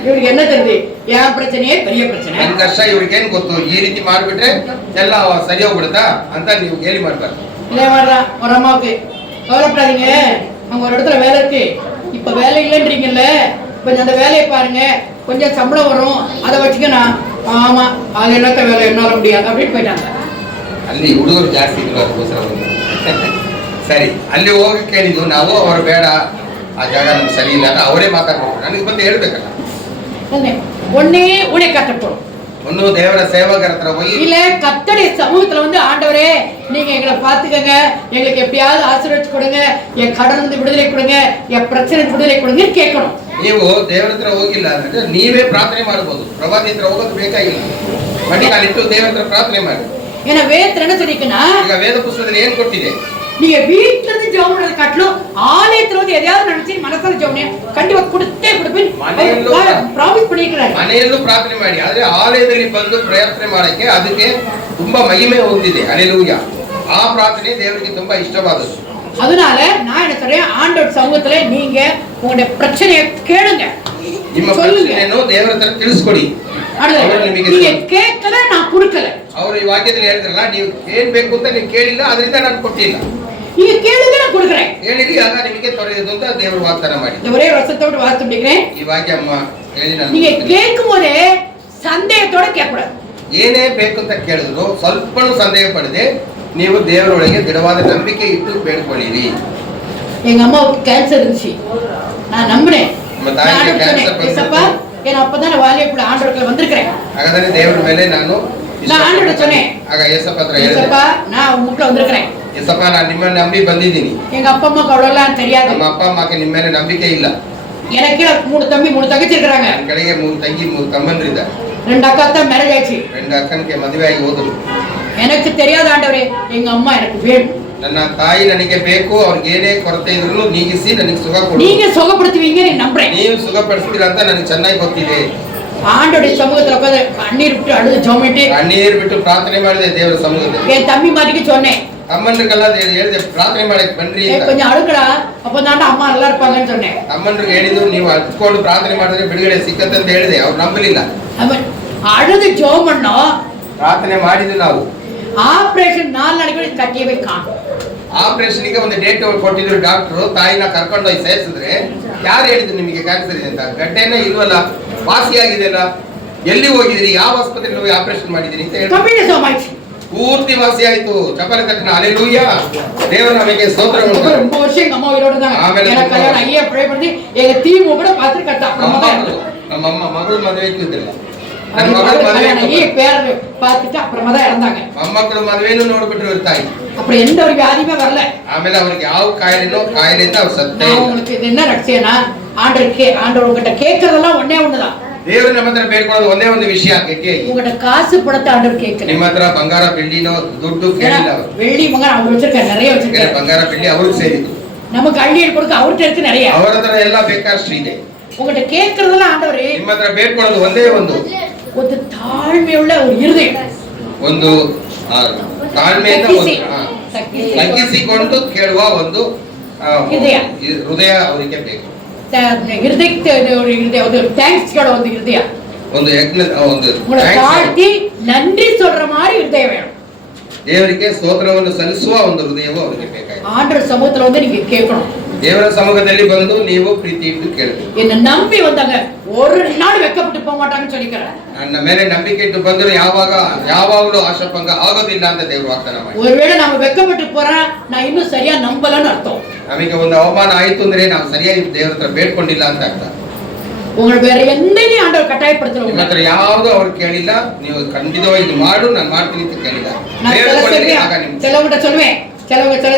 ಇವ್ರಿಗೆ என்ன தெரியுது ಯಾವ பிரச்சனையே பெரிய பிரச்சனை ನನ್ ಕಷ್ಟ ಇವ್ರಿಗೆ ಏನ್ ಗೊತ್ತು, ಈ ರೀತಿ ಮಾಡ್ಬಿಟ್ರೆ ಎಲ್ಲ ಸರಿ ಹೋಗ್ಬಿಡುತ್ತಾ ಅಂತ ನೀವು ಗೇಲಿ ಮಾಡ್ಬಾರ್ದು. இல்ல வர்றா ஒரு அம்மாவுக்கு கவலைப்படாதீங்க, அவங்க ஒரு இடத்துல வேலை இருக்கு, இப்ப வேலை இல்லைன்றீங்கல்ல, கொஞ்சம் அந்த வேலையை பாருங்க, கொஞ்சம் சம்பளம் வரும், அதை வச்சுக்கண்ணா. ஆமா அது என்னத்த வேலை என்னால முடியாது அப்படின்னு போயிட்டாங்க. ಅಲ್ಲಿ ಹುಡುಗರು ಜಾಸ್ತಿ ಇದ್ರು ಅದಕ್ಕೋಸ್ಕರ ಸರಿ ಅಲ್ಲಿ ಹೋಗಿ ಕೇಳಿದ್ವು ನಾವು, ಅವ್ರು ಬೇಡ ಆ ಜಾಗ ನಮ್ಗೆ ಸರಿ ಇಲ್ಲ ಅಂತ ಅವರೇ ಮಾತಾಡ್ಬೇಕು, ನನಗೆ ಬಂದು ಹೇಳ್ಬೇಕಲ್ಲ. ஒன்னே உனே கஷ்டப்படும் ಒಂದು ದೇವರ ಸೇವಕರ ಹತ್ರ ಹೋಗಿ இல்ல கர்த்தருடைய சமூகத்துல வந்து ஆண்டவரே நீங்க எங்களை பாத்துக்கங்க, எங்களுக்கு எப்படியாவது ஆசீர்வதிச்சு கொடுங்க, என் கடன் வந்து விடுதலை கொடுங்க, என் பிரச்சனை விடுதலை கொடுங்க கேட்கணும். ನೀವು ದೇವರ ಹತ್ರ ಹೋಗಿಲ್ಲ ಅಂದ್ರೆ ನೀವೇ ಪ್ರಾರ್ಥನೆ ಮಾಡಬಹುದು, ಪ್ರವಾದಿ ಹತ್ರ ಹೋಗೋದು ಬೇಕಾಗಿಲ್ಲ, ಮಡಿಗಾಲಿಟ್ಟು ದೇವರ ಹತ್ರ ಪ್ರಾರ್ಥನೆ ಮಾಡಿ. ஏன்னா வேதத்துல என்ன சொல்லிருக்குன்னா, ಈಗ ವೇದ ಪುಸ್ತಕದಲ್ಲಿ ಏನ್ ಕೊಟ್ಟಿದೆ, நீங்க வீட்டுல இருந்து ஜெபம் பண்றது காட்டிலும் ஆலயத்துல வந்து எதையாவது நினைச்சு மனசார ஜெபம் கண்டிப்பா கொடுத்தே கொடுப்பேன் ಪ್ರಾಮಿಸ್ பண்ணிக்கிறாரு. ಮನೆಯಲ್ಲೂ ಪ್ರಾರ್ಥನೆ ಮಾಡಿ, ಆದ್ರೆ ಆಲಯದಲ್ಲಿ ಬಂದು ಪ್ರಾರ್ಥನೆ ಮಾಡಕ್ಕೆ ಅದಕ್ಕೆ ತುಂಬಾ ಮಹಿಮೆ ಹೊಂದಿದೆ. ಹಲ್ಲೆಲೂಯಾ. ಆ ಪ್ರಾರ್ಥನೆ ದೇವರಿಗೆ ತುಂಬಾ ಇಷ್ಟವಾದದ್ದು. அதனால நான் என்ன சொல்றேன், ஆண்டவர் சமூகத்துல நீங்க உங்களுடைய பிரச்சனையை கேளுங்க, ನಿಮ್ಮ ಪ್ರಶ್ನೆಯನ್ನು ದೇವರ ಹತ್ರ ತಿಳಿಸ್ಕೊಡಿ. நீங்க கேட்கல நான் கொடுக்கல. ಅವರು ಈ ವಾಕ್ಯದಲ್ಲಿ ಹೇಳಿದ್ರಲ್ಲ, ನೀವು ಏನ್ ಬೇಕು ಅಂತ ನೀವು ಕೇಳಿಲ್ಲ, ಅದರಿಂದ ನಾನು ಕೊಟ್ಟಿಲ್ಲ. நீங்க கேளுங்க நான் கொடுக்கிறேன். ಹೇಳಿರಿ ಆಗ ನಿಮಗೆ ತೊರೆಯುವುದು ಅಂತ ದೇವರು ವಾಗ್ದಾನ ಮಾಡಿ. ஒரே வருஷத்தோட வாசித்து முடிக்கிறேன். ಈ ವಾಕ್ಯ ಅಮ್ಮ ಹೇಳಿ ನಾನು. நீங்க கேட்கும் போதே சந்தேகத்தோட கேட்கக்கூடாது. ಏನೇ ಬೇಕು ಅಂತ ಕೇಳಿದ್ರು ಸ್ವಲ್ಪನೂ ಸಂದೇಹ ಪಡದೆ ನೀವು ದೇವರೊಳಗೆ ದೃಢವಾದ ನಂಬಿಕೆ ಇಟ್ಟು ಬೇಡ್ಕೊಳ್ಳಿರಿ. எங்க அம்மாவுக்கு கேன்சர் இருந்துச்சு, நான் நம்பினேன். ஏன்னா அப்பதான் வாலியக்குள்ள ஆண்டவருக்குள்ள வந்திருக்கிறேன். ಹಾಗಾದ್ರೆ ದೇವರ ಮೇಲೆ ನಾನು ಆಂಡ್ರೂಡ್ சொன்னேன். ಆಗ ಯೇಸಪ್ಪ ಹತ್ರ ಹೇಳಿದೆ, ಯೇಸಪ್ಪ நான் உங்களுக்குள்ள வந்திருக்கிறேன். ಯೇಸಪ್ಪ ನಾನು ನಿಮ್ಮನ್ನ ನಂಬಿ ಬಂದಿದ್ದೀನಿ. எங்க அப்பா அம்மாக்கு அவ்வளவுலாம் தெரியாது. ನಮ್ಮ ಅಪ್ಪ ಅಮ್ಮಕ್ಕೆ ನಿಮ್ಮ ಮೇಲೆ ನಂಬಿಕೆ ಇಲ್ಲ. எனக்கு 3 தம்பி 3 தங்கச்சி இருக்காங்க. ನನ್ನ ಕಡೆಗೆ 3 ತಂಗಿ 3 ತಮ್ಮಂದಿರಿದ್ದಾರೆ. 2 ಅಕ್ಕ தான் மேரேஜ் ஆயிடுச்சு. 2 ಅಕ್ಕನಿಗೆ ಮದುವೆ ಆಗಿ ಹೋದರು. எனக்கு தெரியாத ஆண்டவரே எங்க அம்மா எனக்கு வேணும். ನನ್ನ ತಾಯಿ ನನಗೆ ಬೇಕು, ಅವ್ರಿಗೆ ಏನೇ ಕೊರತೆ ಇದ್ರೂ ನೀಗಿಸಿ ನನಗೆ ಸುಖ ಕೊಡು. நீங்க சுகப்படுத்துவீங்க நான் நம்புறேன். ನೀವು ಸುಖಪಡಿಸ್ತೀರಾ ಅಂತ ನನಗೆ ಚೆನ್ನಾಗಿ ಗೊತ್ತಿದೆ. ஆண்டவருடைய சமூகத்துல உட்கார்ந்து கண்ணீர் விட்டு அழுது ஜெபமிட்டு ಕಣ್ಣೀರು ಬಿಟ್ಟು ಪ್ರಾರ್ಥನೆ ಮಾಡಿದೆ ದೇವರ ಸಮ್ಮುಖದಲ್ಲಿ. என் தம்பி மாதிரிக்கு சொன்னேன், ಅಮ್ಮನ್ರಿಗೆಲ್ಲ ಹೇಳಿದೆ ಪ್ರಾರ್ಥನೆ ಮಾಡಕ್ಕೆ ಬನ್ರಿ ಅಂತ. கொஞ்சம் அழுகடா, அப்பதான் அம்மா நல்லா இருப்பாங்கன்னு சொன்னேன். ಅಮ್ಮನ್ರಿಗೆ ಹೇಳಿದ್ರು ನೀವು ಅದ್ಕೊಂಡು ಪ್ರಾರ್ಥನೆ ಮಾಡಿದ್ರೆ ಬಿಡುಗಡೆ ಸಿಕ್ಕತ್ತೆ ಅಂತ ಹೇಳಿದೆ. ಅವ್ರು ನಂಬಲಿಲ್ಲ. அழுது ஜெபம் பண்ணோம், ಪ್ರಾರ್ಥನೆ ಮಾಡಿದ್ವಿ ನಾವು. ஆபரேஷன் 4 நாளைக்கு கட்டியவே காணும். ಆಪರೇಷನ್ಗೆ ಒಂದು ಡೇಟ್ ಕೊಟ್ಟಿದ್ರು ಡಾಕ್ಟರ್. ತಾಯಿನ ಕರ್ಕೊಂಡು ಹೋಗಿ ಸೇರಿಸಿದ್ರೆ ಯಾರು ಹೇಳಿದ್ರು ನಿಮಗೆ ಕ್ಯಾನ್ಸರ್ ಇದೆ ಅಂತ? ಗಡ್ಡೆನೇ ಇಲ್ವಲ್ಲ, ವಾಸಿಯಾಗಿದೆಯಲ್ಲ, ಎಲ್ಲಿ ಹೋಗಿದ್ರಿ, ಯಾವ ಆಸ್ಪತ್ರೆಗೆ ಹೋಗಿ ಆಪರೇಷನ್ ಮಾಡಿದಿರಿ ಅಂತ ಹೇಳಿ ಪೂರ್ತಿ ವಾಸಿ ಆಯ್ತು. ಚಪ್ಪಲಿ ತಕ್ಷಣ ಹಲ್ಲೆಲೂಯಾ, ದೇವರ ನಮಗೆ ಸ್ತೋತ್ರಗಳು. ரொம்ப வருஷம் எங்க அம்மா உயிரோட இருந்தாங்க. எனக்கு கல்யாணம் ஐயா ப்ரே பண்ணி எங்க டீம் கூட பாத்துக்கிட்டா. ನಮ್ಮ ಅಮ್ಮ ಮಗಳು ಮದುವೆಗೆ ಇದ್ದಿಲ್ಲ, ನನ್ನ ನನ್ನ ಮಗಳು ಮದುವೆ ஐயா பேர் பார்த்துட்டு அப்புறமா தான் இறந்தாங்க. ಮೊಮ್ಮಕ್ಕಳು ಮದುವೆನೂ ನೋಡ್ಬಿಟ್ರು ಇರ್ತಾಯಿ. அப்புறம் எந்த ஒரு வியாதியுமே வரல. ಆಮೇಲೆ ಅವ್ರಿಗೆ ಯಾವ ಕಾಯಿಲೆನೋ ಕಾಯಿಲೆಯಿಂದ ಅವ್ರು ಸತ್ತೇ. உங்களுக்கு இது என்ன ரட்சியனா, ஆண்டவர் உங்ககிட்ட கேட்கறதெல்லாம் ஒண்ணே ஒண்ணுதான். ದೇವರು ನಮ್ಮ ಹತ್ರ ಬೇಡ್ಕೊಳ್ಳೋದು ಒಂದೇ ಒಂದು ವಿಷಯ, ಗಟ್ಟಿಯಾಗಿ. உங்ககிட்ட காசு பணத்தை ஆண்டவர் கேட்கல. ನಿಮ್ಮ ಹತ್ರ ಬಂಗಾರ ಬೆಳ್ಳಿನೋ ದುಡ್ಡು ಕೇಳಿಲ್ಲ. வெள்ளி ಬಂಗಾರ ಅವ್ರು வச்சிருக்காரு, நிறைய வச்சிருக்காரு. ಬಂಗಾರ ಬೆಳ್ಳಿ ಅವ್ರಿಗೆ ಸೇರಿದ್ದು. நமக்கு அள்ளியல் கொடுக்க அவர்கிட்ட இருக்கு நிறைய. ಅವರ ಹತ್ರ ಎಲ್ಲ ಬೇಕಷ್ಟು ಇದೆ. உங்ககிட்ட கேட்கறதெல்லாம் ஆண்டவரே ನಿಮ್ಮ ಹತ್ರ ಬೇಡ್ಕೊಳ್ಳೋದು ಒಂದೇ ಒಂದು ತಾಳ್ಮೆಯುಳ್ಳ ஒரு இருதயம், ಒಂದು ತಾಳ್ಮೆಯಿಂದ ತಗ್ಗಿಸಿಕೊಂಡು ಕೇಳುವ ಒಂದು ಹೃದಯ ಅವರಿಗೆ ಬೇಕು. ಥ್ಯಾಂಕ್ಸ್ ಹೇಳೋ ಒಂದು ಹೃದಯ, ಒಂದು ಯಜ್ಞ, ಒಂದು ತಾಳ್ತಿ நன்றி சொல்ற மாதிரி ಹೃದಯ வேணும். ದೇವರಿಗೆ ಸ್ತೋತ್ರವನ್ನು ಸಲ್ಲಿಸುವ ಒಂದು ಹೃದಯವು ಅವರಿಗೆ ಬೇಕಾಗಿದೆ. ಆಂಡರ್ ಸಮೂಹத்துல வந்து நீங்க கேட்கணும். ದೇವರ ಸಮ್ಮುಖದಲ್ಲಿ ಬಂದು ನೀವು ಪ್ರೀತಿ ಇಟ್ಟು ಕೇಳಬೇಕು. என்ன நம்பி வந்தாங்க ஒரு நாள் வெக்கப்பட்டு போக மாட்டாங்கன்னு சொல்லிக்கறேன். ನನ್ನ ಮೇಲೆ ನಂಬಿಕೆ ಇಟ್ಟು ಬಂದರು ಯಾವಾಗಲೂ ಆಶಾಭಂಗ ಆಗೋದಿಲ್ಲ ಅಂತ ದೇವರು ವಾಗ್ದಾನ ಮಾಡಿ. ஒருவேளை நாம வெக்கப்பட்டு போறா நான் இன்னும் சரியா நம்பலன்னு அர்த்தம். ನಮಗೆ ಒಂದು ಅವಮಾನ ಆಯಿತು ಅಂದ್ರೆ ನಾವು ಸರಿಯಾಗಿ ದೇವರ ಹತ್ರ ಬೇಡ್ಕೊಂಡಿಲ್ಲ ಅಂತ ಅರ್ಥ. உங்களை வேற எந்தனையும் ஆண்டவர் கட்டாயப்படுத்தல. ನಿಮ್ಮ ಹತ್ರ ಯಾವುದು ಅವರು ಕೇಳಿಲ್ಲ, ನೀವು ಖಂಡಿತವಾಗಿ ಇದು ಮಾಡು ನಾನು ಮಾಡ್ತೀನಿ ಅಂತ ಕೇಳಿಲ್ಲ. ಕೆಲವೊಂದು சொல்வேன், சிலவங்க சில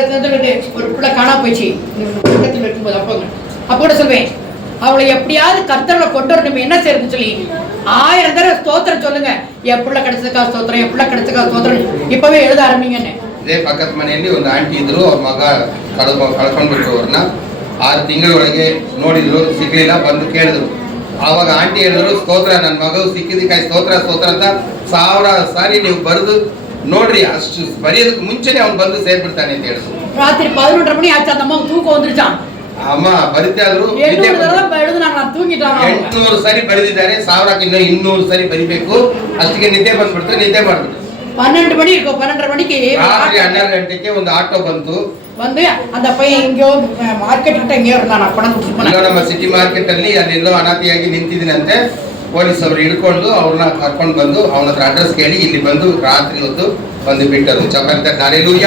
ஒரு பிள்ளை காணா போயிடுச்சு பக்கத்தில் இருக்கும்போது அப்போ கூட சொல்வேன், அவளை எப்படியாவது கர்த்தர்ல கொண்டு வரணும், என்ன செய்யறதுன்னு சொல்லி 1000 தடவை ஸ்தோத்திரம் சொல்லுங்க. என் பிள்ளை கிடைச்சதுக்கா ஸ்தோத்திரம், என் பிள்ளை கிடைச்சதுக்கா ஸ்தோத்திரம், இப்பவே எழுத ஆரம்பிங்கன்னு. ಇದೇ ಪಕ್ಕದ ಮನೆಯಲ್ಲಿ ಒಂದು ಆಂಟಿ ಇದ್ರು, ಅವ್ರ ಮಗ ಕಳ್ಕೊಂಡ್ಬಿಟ್ರು. ಅವ್ರನ್ನ 6 ತಿಂಗಳೊಳಗೆ ನೋಡಿದ್ರು, ಸಿಗ್ಲಿಲ್ಲ, ಬಂದು ಕೇಳಿದ್ರು. ಆವಾಗ ಆಂಟಿ ಹೇಳಿದ್ರು, ಸ್ತೋತ್ರ, ನನ್ನ ಮಗು ಸಿಕ್ಕಿದಕ್ಕಾಗಿ ಸ್ತೋತ್ರ ಸ್ತೋತ್ರ ಅಂತ 1000 ಸಾರಿ ನೀವು ಬರೆದು ನೋಡ್ರಿ ಅಷ್ಟು ಬರೆಯೋದಕ್ಕೆ ಮುಂಚೆನೆ ಅವ್ನು ಬಂದು ಸೇರ್ಬಿಡ್ತಾನೆ ಅಂತ ಹೇಳಿದ್ರು. ராத்திரி 11:30 மணி ஆச்சு அந்த அம்மாவுக்கு தூக்கம் வந்துருச்சான். ಅಮ್ಮ ಬರಿತಾ ಇದ್ರು. 800 தடவை எழுது நான் தூங்கிட்டாங்க. 800 ಸರಿ ಬರೆದಿದ್ದಾರೆ. 1000ಕ್ಕೆ ಇನ್ನೂ 200 ಸರಿ ಬರಿಬೇಕು. ಅಷ್ಟಿಗೆ ನಿದ್ದೆ ಬಂದ್ಬಿಡ್ತು. ನಿದ್ದೆ ಮಾಡ್ಬಿಟ್ಟು 12 ಮಣಿ இருக்கும். 12:30 ಮಣಿಗೆ ರಾತ್ರಿ 12 ಗಂಟೆಗೆ ಒಂದು ಆಟೋ ಬಂತು. வந்து அந்த பையன் எங்கேயோ மார்க்கெட் கிட்ட எங்கேயೋ இருந்தான். நான் பணம் கொடுத்து ನಮ್ಮ ಸಿಟಿ ಮಾರ್ಕೆಟ್ ಅಲ್ಲಿ ಅಲ್ಲೆಲ್ಲೋ ಅನಾಥಿಯಾಗಿ ನಿಂತಿದ್ದೀನಂತೆ. ಪೊಲೀಸ್ ಅವರು ಹಿಡ್ಕೊಂಡು ಅವ್ರನ್ನ ಕರ್ಕೊಂಡು ಬಂದು ಅವನ ಹತ್ರ ಅಡ್ರೆಸ್ ಕೇಳಿ ಇಲ್ಲಿ ಬಂದು ರಾತ್ರಿ ಹೊತ್ತು ಬಂದು ಬಿಟ್ಟರು. ಚಪ್ಪಂತ ಹಲ್ಲೆಲೂಯ.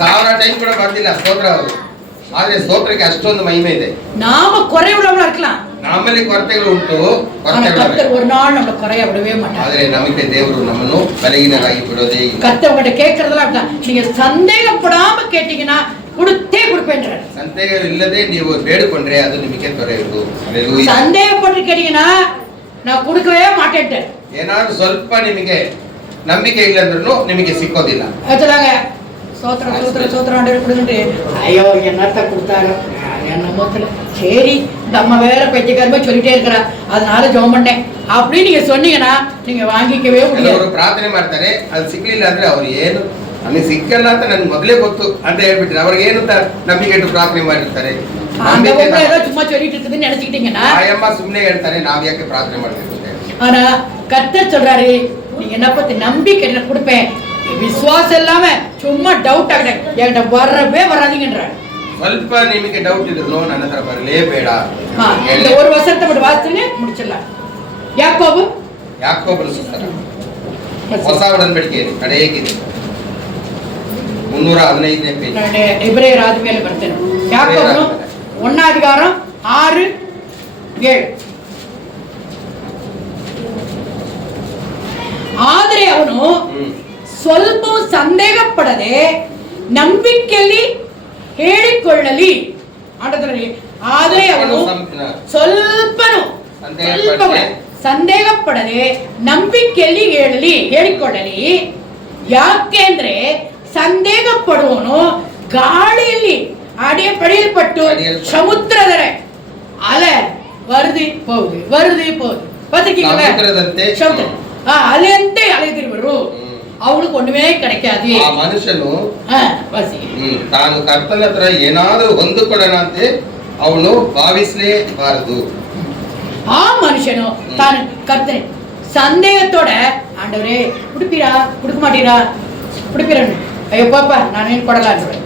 1000 ಟೈಮ್ ಕೂಡ ಬರ್ದಿಲ್ಲ ಸ್ತೋತ್ರ ಅವರು. ಆದ್ರೆ ಸ್ತೋತ್ರಕ್ಕೆ ಅಷ್ಟೊಂದು ಮಹಿಮೆ ಇದೆ. நாம குறை உள்ளவங்களா இருக்கலாம். ನಮ್ಮಲ್ಲಿ ಕೊರತೆಗಳು ಉಂಟು. கர்த்தர் ஒரு நாள் நம்மள குறைய விடவே மாட்டார். ಆದ್ರೆ ನಮಗೆ ದೇವರು ನಮ್ಮನ್ನು ಬಲಹೀನರಾಗಿ ಬಿಡೋದೇ ಇಲ್ಲ. கர்த்தர் உங்ககிட்ட கேக்குறதெல்லாம் அப்படிதான். நீங்க சந்தேகப்படாம கேட்டீங்கன்னா கொடுத்தே கொடுப்பேன்றார். ಸಂದೇಹ ಇಲ್ಲದೆ ನೀವು ಬೇಡಿಕೊಂಡ್ರೆ ಅದು ನಿಮಗೆ ದೊರೆಯುವುದು. ಹಲ್ಲೆಲೂಯ. சந்தேகப்பட்டு கேட்டீங்கன்னா நான் கொடுக்கவே மாட்டேன்ட்டேன். ಏನಾದ್ರೂ ಸ್ವಲ್ಪ ನಿಮಗೆ ನಂಬಿಕೆ ಇಲ್ಲ ಅಂದ್ರೂ ನಿಮಗೆ ಸಿಕ್ಕೋದಿಲ್ಲ. சொல்லுங்க சோத்திரம் சோத்திரம் சோத்திரம் ஆண்டவர் கொடுத்துட்டு ஐயோ என்னத்த கொடுத்தாரோ என்ன மொத்தல சரி இந்த அம்மா வேற பைத்தியக்காரமா சொல்லிட்டே இருக்கிறா அதனால ஜெபம் பண்ணேன் அப்படின்னு நீங்க சொன்னீங்கன்னா நீங்க வாங்கிக்கவே முடியாது. ಅವರು ಪ್ರಾರ್ಥನೆ ಮಾಡ್ತಾರೆ, ಅದು ಸಿಕ್ಲಿಲ್ಲ ಅಂದ್ರೆ ಅವ್ರು ಏನು ನನಗೆ ಸಿಕ್ಕಲ್ಲ ಅಂತ ನನ್ಗೆ ಮೊದಲೇ ಗೊತ್ತು ಅಂತ ಹೇಳ್ಬಿಟ್ರೆ ಅವ್ರಿಗೆ ಏನು ನಂಬಿಕೆ ಇಟ್ಟು ಪ್ರಾರ್ಥನೆ ಮಾಡಿರ್ತಾರೆ. அந்த ஒண்ணு ஏதோ சும்மா சொல்லிட்டு இருக்குதுன்னு நினைச்சுக்கிட்டீங்கன்னா ಆಯಮ್ಮ ಸುಮ್ಮನೆ ಹೇಳ್ತಾರೆ ನಾವು ಯಾಕೆ ಪ್ರಾರ್ಥನೆ ಮಾಡ್ಬೇಕು. ஆனா கர்த்தர் சொல்றாரு நீங்க என்ன பத்தி நம்பிக்கை கொடுப்பேன். விசுவாசம் இல்லாம சும்மா டவுட் ஆகிட்ட என்கிட்ட வரவே வராதீங்கன்றாரு. ಸ್ವಲ್ಪ ನಿಮಗೆ ಡೌಟ್ ಇದ್ರು ನನ್ನ ಹತ್ರ ಬರಲೇಬೇಡ. இந்த ஒரு வசனத்தை மட்டும் வாசிச்சுங்க முடிச்சிடலாம். ಯಾಕೋಬು ಯಾಕೋಬನ ಪುಸ್ತಕ ಹೊಸ ಒಡಂಬಡಿಕೆ ಕಡೆಯೇಗಿದೆ 315ನೇ ಪೇಜ್. ಎಬ್ರೇಯರ ಆದ್ಮೇಲೆ ಬರ್ತೇನೆ. ಯಾಕೋಬನು 1ನೇ ಅಧಿಕಾರ 6-7. ಆದರೆ ಅವನು ಸ್ವಲ್ಪ ಸಂದೇಹ ಪಡದೆ ನಂಬಿಕೆಯಲ್ಲಿ ಹೇಳಿಕೊಳ್ಳಲಿ ಆಟದಲ್ಲಿ. ಆದರೆ ಅವನು ಸ್ವಲ್ಪನು ಸಂದೇಹ ಪಡದೆ ನಂಬಿಕೆಯಲ್ಲಿ ಹೇಳಿಕೊಳ್ಳಲಿ. ಯಾಕೆಂದ್ರೆ ಸಂದೇಹ ಪಡುವನು ಗಾಳಿಯಲ್ಲಿ ಪಡೆಯಲ್ಪಟ್ಟು ಸಮುದ್ರದ ಅಲೆ வருது போகுது பத்திரிக்கீங்களா? ಅಲೆಯಂತೆ ಅಲೆದಿರುವರು ಅವಳಿಗೆ ಒಣ್ಣುವೇ கிடைக்காது. ಆ ಮನುಷ್ಯನು ತಾನು ಕರ್ತನ ಹತ್ರ ಏನಾದರೂ ಹೊಂದಿಕೊಳ್ಳೋಣ ಅಂತ ಅವನು ಭಾವಿಸಲೇಬಾರದು. ಆ ಮನುಷ್ಯನು ತಾನು ಕರ್ತನೆ ಸಂದೇಹத்தோட ஆண்டவரே குடுப்பீரா கொடுக்க மாட்டீரா குடுப்பீரா ஐயோ பாப்பா ನಾನೇನು ಕೊಡಲ್ಲ ಅಂದ್ರೆ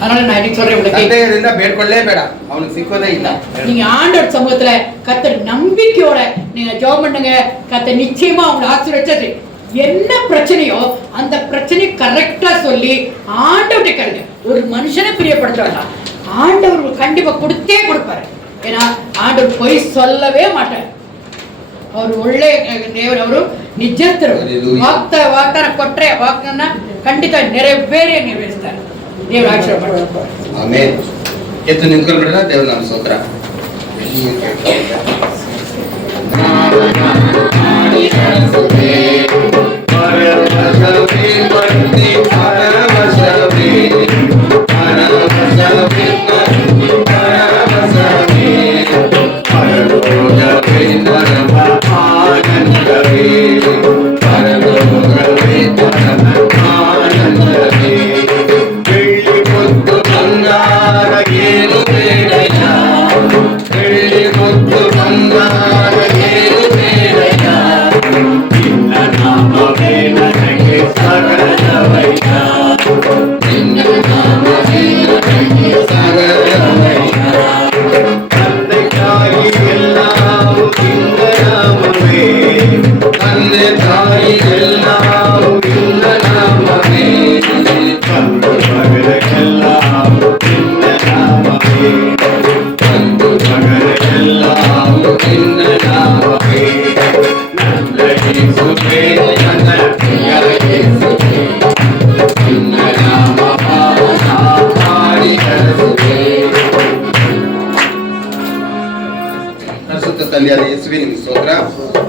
அதனால நான் என்ன சொல்றேன் உங்களுக்கு ಸಂದೇಹದಿಂದ ಬೇಡ್ಕೊಳ್ಳೇಬೇಡ ಅವನಿಗೆ ಸಿಕ್ಕೋದೇ ಇಲ್ಲ. நீங்க ஆண்டவர் சமூகத்துல கர்த்தர் நம்பிக்கையோட நீங்க ஜெபம் பண்ணுங்க. கர்த்தர் நிச்சயமா உங்களை ஆசீர்வதிச்சு என்ன பிரச்சனையோ அந்த பிரச்சனையை கரெக்டா சொல்லி ஆண்டவர்கிட்ட கேளுங்க. ஒரு மனுஷனை பிரியப்படுத்த வேண்டாம். ஆண்டவர் கண்டிப்பா கொடுத்தே கொடுப்பாரு. ஏன்னா ஆண்டவர் பொய் சொல்லவே மாட்டார். ಅವರು ಒಳ್ಳೆ ದೇವರು, ಅವರು ನಿಜಸ್ಥರು. ವಾಗ್ದಾನ ಕೊಟ್ರೆ ವಾಗ್ದಾನ ಖಂಡಿತ ನೆರವೇರಿಸ್ತಾರೆ. ದೇವರು ಆಶೀರ್ವಾದ ಮಾಡ್ತಾರೆ. ಆಮೆನ್. ಎದ್ದು ನಿಂತ್ಕೊಂಡ್ಬಿಡೋಣ. ದೇವ್ರ ನಾಮ ಸ್ತೋತ್ರ.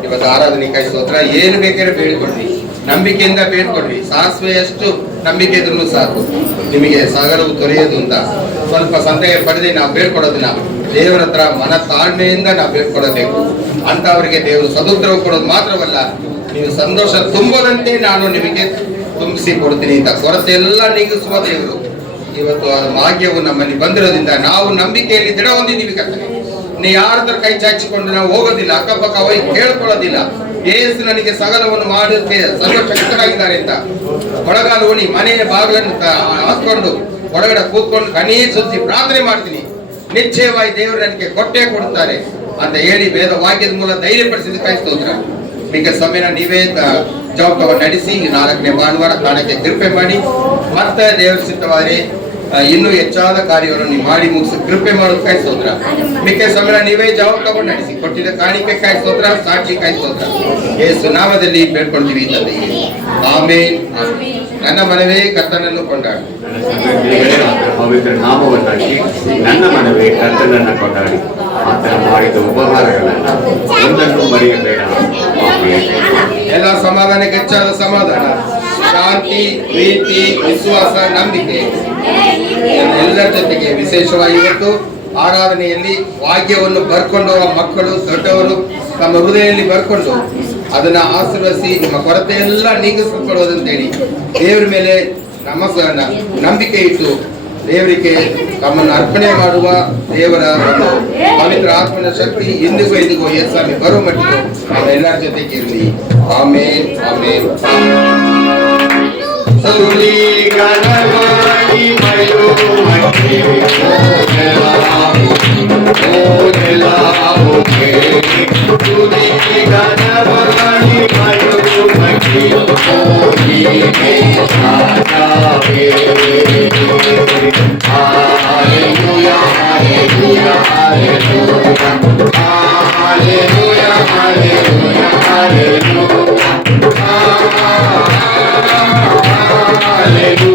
ಇವತ್ತು ಆರಾಧನೆಕಾಯಿ ಸ್ತೋತ್ರ. ಏನು ಬೇಕಾದ್ರೆ ಬೇಡ್ಕೊಡ್ರಿ, ನಂಬಿಕೆಯಿಂದ ಬೇಡ್ಕೊಡ್ರಿ. ಸಾಸಿವೆಯಷ್ಟು ನಂಬಿಕೆ ಇದ್ರೂ ಸಾಕು, ನಿಮಗೆ ಸಾಗರವು ತೊರೆಯೋದು ಅಂತ. ಸ್ವಲ್ಪ ಸಂದೇಹ ಪಡೆದು ನಾವು ಬೇಡ್ಕೊಡೋದಿಲ್ಲ. ದೇವರ ಹತ್ರ ಮನ ತಾಳ್ಮೆಯಿಂದ ನಾವು ಬೇಡ್ಕೊಡಬೇಕು ಅಂತ. ಅವರಿಗೆ ದೇವರು ಸದುತ್ತರ ಕೊಡೋದು ಮಾತ್ರವಲ್ಲ, ನೀವು ಸಂತೋಷ ತುಂಬೋದಂತೆ ನಾನು ನಿಮಗೆ ತುಂಬಿಸಿ ಕೊಡ್ತೀನಿ ಅಂತ ಕೊರತೆ ಎಲ್ಲ ನೀಗಿಸುವ ದೇವರು. ಇವತ್ತು ಆ ಭಾಗ್ಯವು ನಮ್ಮಲ್ಲಿ ಬಂದಿರೋದ್ರಿಂದ ನಾವು ನಂಬಿಕೆಯಲ್ಲಿ ದೃಢ ಹೊಂದಿದ್ದೀವಿ ಕರ್ತನೆ. ನೀ ಯಾರದ್ರ ಕೈ ಚಾಚಿಕೊಂಡು ನಾವು ಹೋಗೋದಿಲ್ಲ, ಅಕ್ಕಪಕ್ಕ ಹೋಗಿ ಕೇಳ್ಕೊಳ್ಳೋದಿಲ್ಲ. ಏಸು ನನಗೆ ಸಗಲವನ್ನು ಮಾಡೋದಕ್ಕೆ ಸರ್ವಶಕ್ತರಾಗಿದ್ದಾರೆ ಅಂತ ಒಳಗಾಲು ಓಣಿ ಮನೆಯ ಬಾಗಿಲನ್ನು ಹಾಕೊಂಡು ಒಳಗಡೆ ಕೂತ್ಕೊಂಡು ಕಣ್ಣೀರ್ ಸುತ್ತಿ ಪ್ರಾರ್ಥನೆ ಮಾಡ್ತೀನಿ. ನಿಶ್ಚಯವಾಗಿ ದೇವರು ನನಗೆ ಕೊಟ್ಟೆ ಕೊಡ್ತಾರೆ ಅಂತ ಹೇಳಿ ವೇದ ವಾಕ್ಯದ ಮೂಲ ಧೈರ್ಯಪಡಿಸಿದ ಸ್ತೋತ್ರ. ಮಿಕ್ಕ ಸಮಯ ನೀವೇ ಜವಾಬ್ದಾರಿ ನಡೆಸಿ 4ನೇ ಭಾನುವಾರ ಕಾಣಕ್ಕೆ ಕೃಪೆ ಮಾಡಿ ಮತ್ತೆ ದೇವರ ಸಿದ್ಧವಾರಿ ಇನ್ನೂ ಹೆಚ್ಚಾದ ಕಾರ್ಯವನ್ನು ನೀವು ಮಾಡಿ ಮುಗಿಸಿ ಕೃಪೆ ಮಾಡೋದು ಸ್ತೋತ್ರ. ಮಿಕ್ಕ ಸಮಯ ನೀವೇ ಜವಾಬ್ದಾರಿ ನಡೆಸಿ ಕೊಟ್ಟಿದ್ದ ಕಾಣಿಕೆ ಸ್ತೋತ್ರ, ಸಾಕ್ಷಿ ಸ್ತೋತ್ರ. ಯೇಸು ನಾಮದಲ್ಲಿ ಬೇಡ್ಕೊಳ್ತೀವಿ ತಂದೆಯೇ, ಆಮೇನ್. ನನ್ನ ಮನವೇ ಕರ್ತನನ್ನು ಕೊಂಡಾಡಿ, ಪವಿತ್ರ ನಾಮವನ್ನಾಗಿ ನನ್ನ ಮನವೇ ಕರ್ತನನ್ನು ಕೊಂಡಾಡಿ, ಆತನ ಮಾಡಿದ ಉಪಹಾರಗಳನ್ನು ಒಂದನ್ನು ಮರೆಯಬೇಡ. ಎಲ್ಲ ಸಮಾಧಾನಕ್ಕೆ ಹೆಚ್ಚಾದ ಸಮಾಧಾನ, ಶಾಂತಿ, ಪ್ರೀತಿ, ವಿಶ್ವಾಸ, ನಂಬಿಕೆ ಎಲ್ಲರ ಜೊತೆಗೆ ವಿಶೇಷವಾಗಿ ಇವತ್ತು ಆರಾಧನೆಯಲ್ಲಿ ವಾಕ್ಯವನ್ನು ಬರ್ಕೊಂಡು ಮಕ್ಕಳು ದೊಡ್ಡವರು ತಮ್ಮ ಹೃದಯದಲ್ಲಿ ಬರ್ಕೊಂಡು ಅದನ್ನ ಆಶೀರ್ವದಿಸಿ ನಿಮ್ಮ ಕೊರತೆ ಎಲ್ಲ ನೀಗಿಸಿಕೊಳ್ಳೋದಂತೇಳಿ ದೇವರ ಮೇಲೆ ನಂಬಿಕೆ ಇಟ್ಟು ದೇವರಿಗೆ ತಮ್ಮನ್ನು ಅರ್ಪಣೆ ಮಾಡುವ ದೇವರ ಒಂದು ಪವಿತ್ರ ಆತ್ಮನ ಶಕ್ತಿ ಇಂದಿಗೂ ಇಂದಿಗೂ ಯೇಸ್ವಾಮಿ ಬರುವ ಮಟ್ಟಿಗೆ ನಾವೆಲ್ಲರ ಜೊತೆಗೆ ಇರಲಿ. ಆಮೇನ್, ಆಮೇನ್. Hallelujah.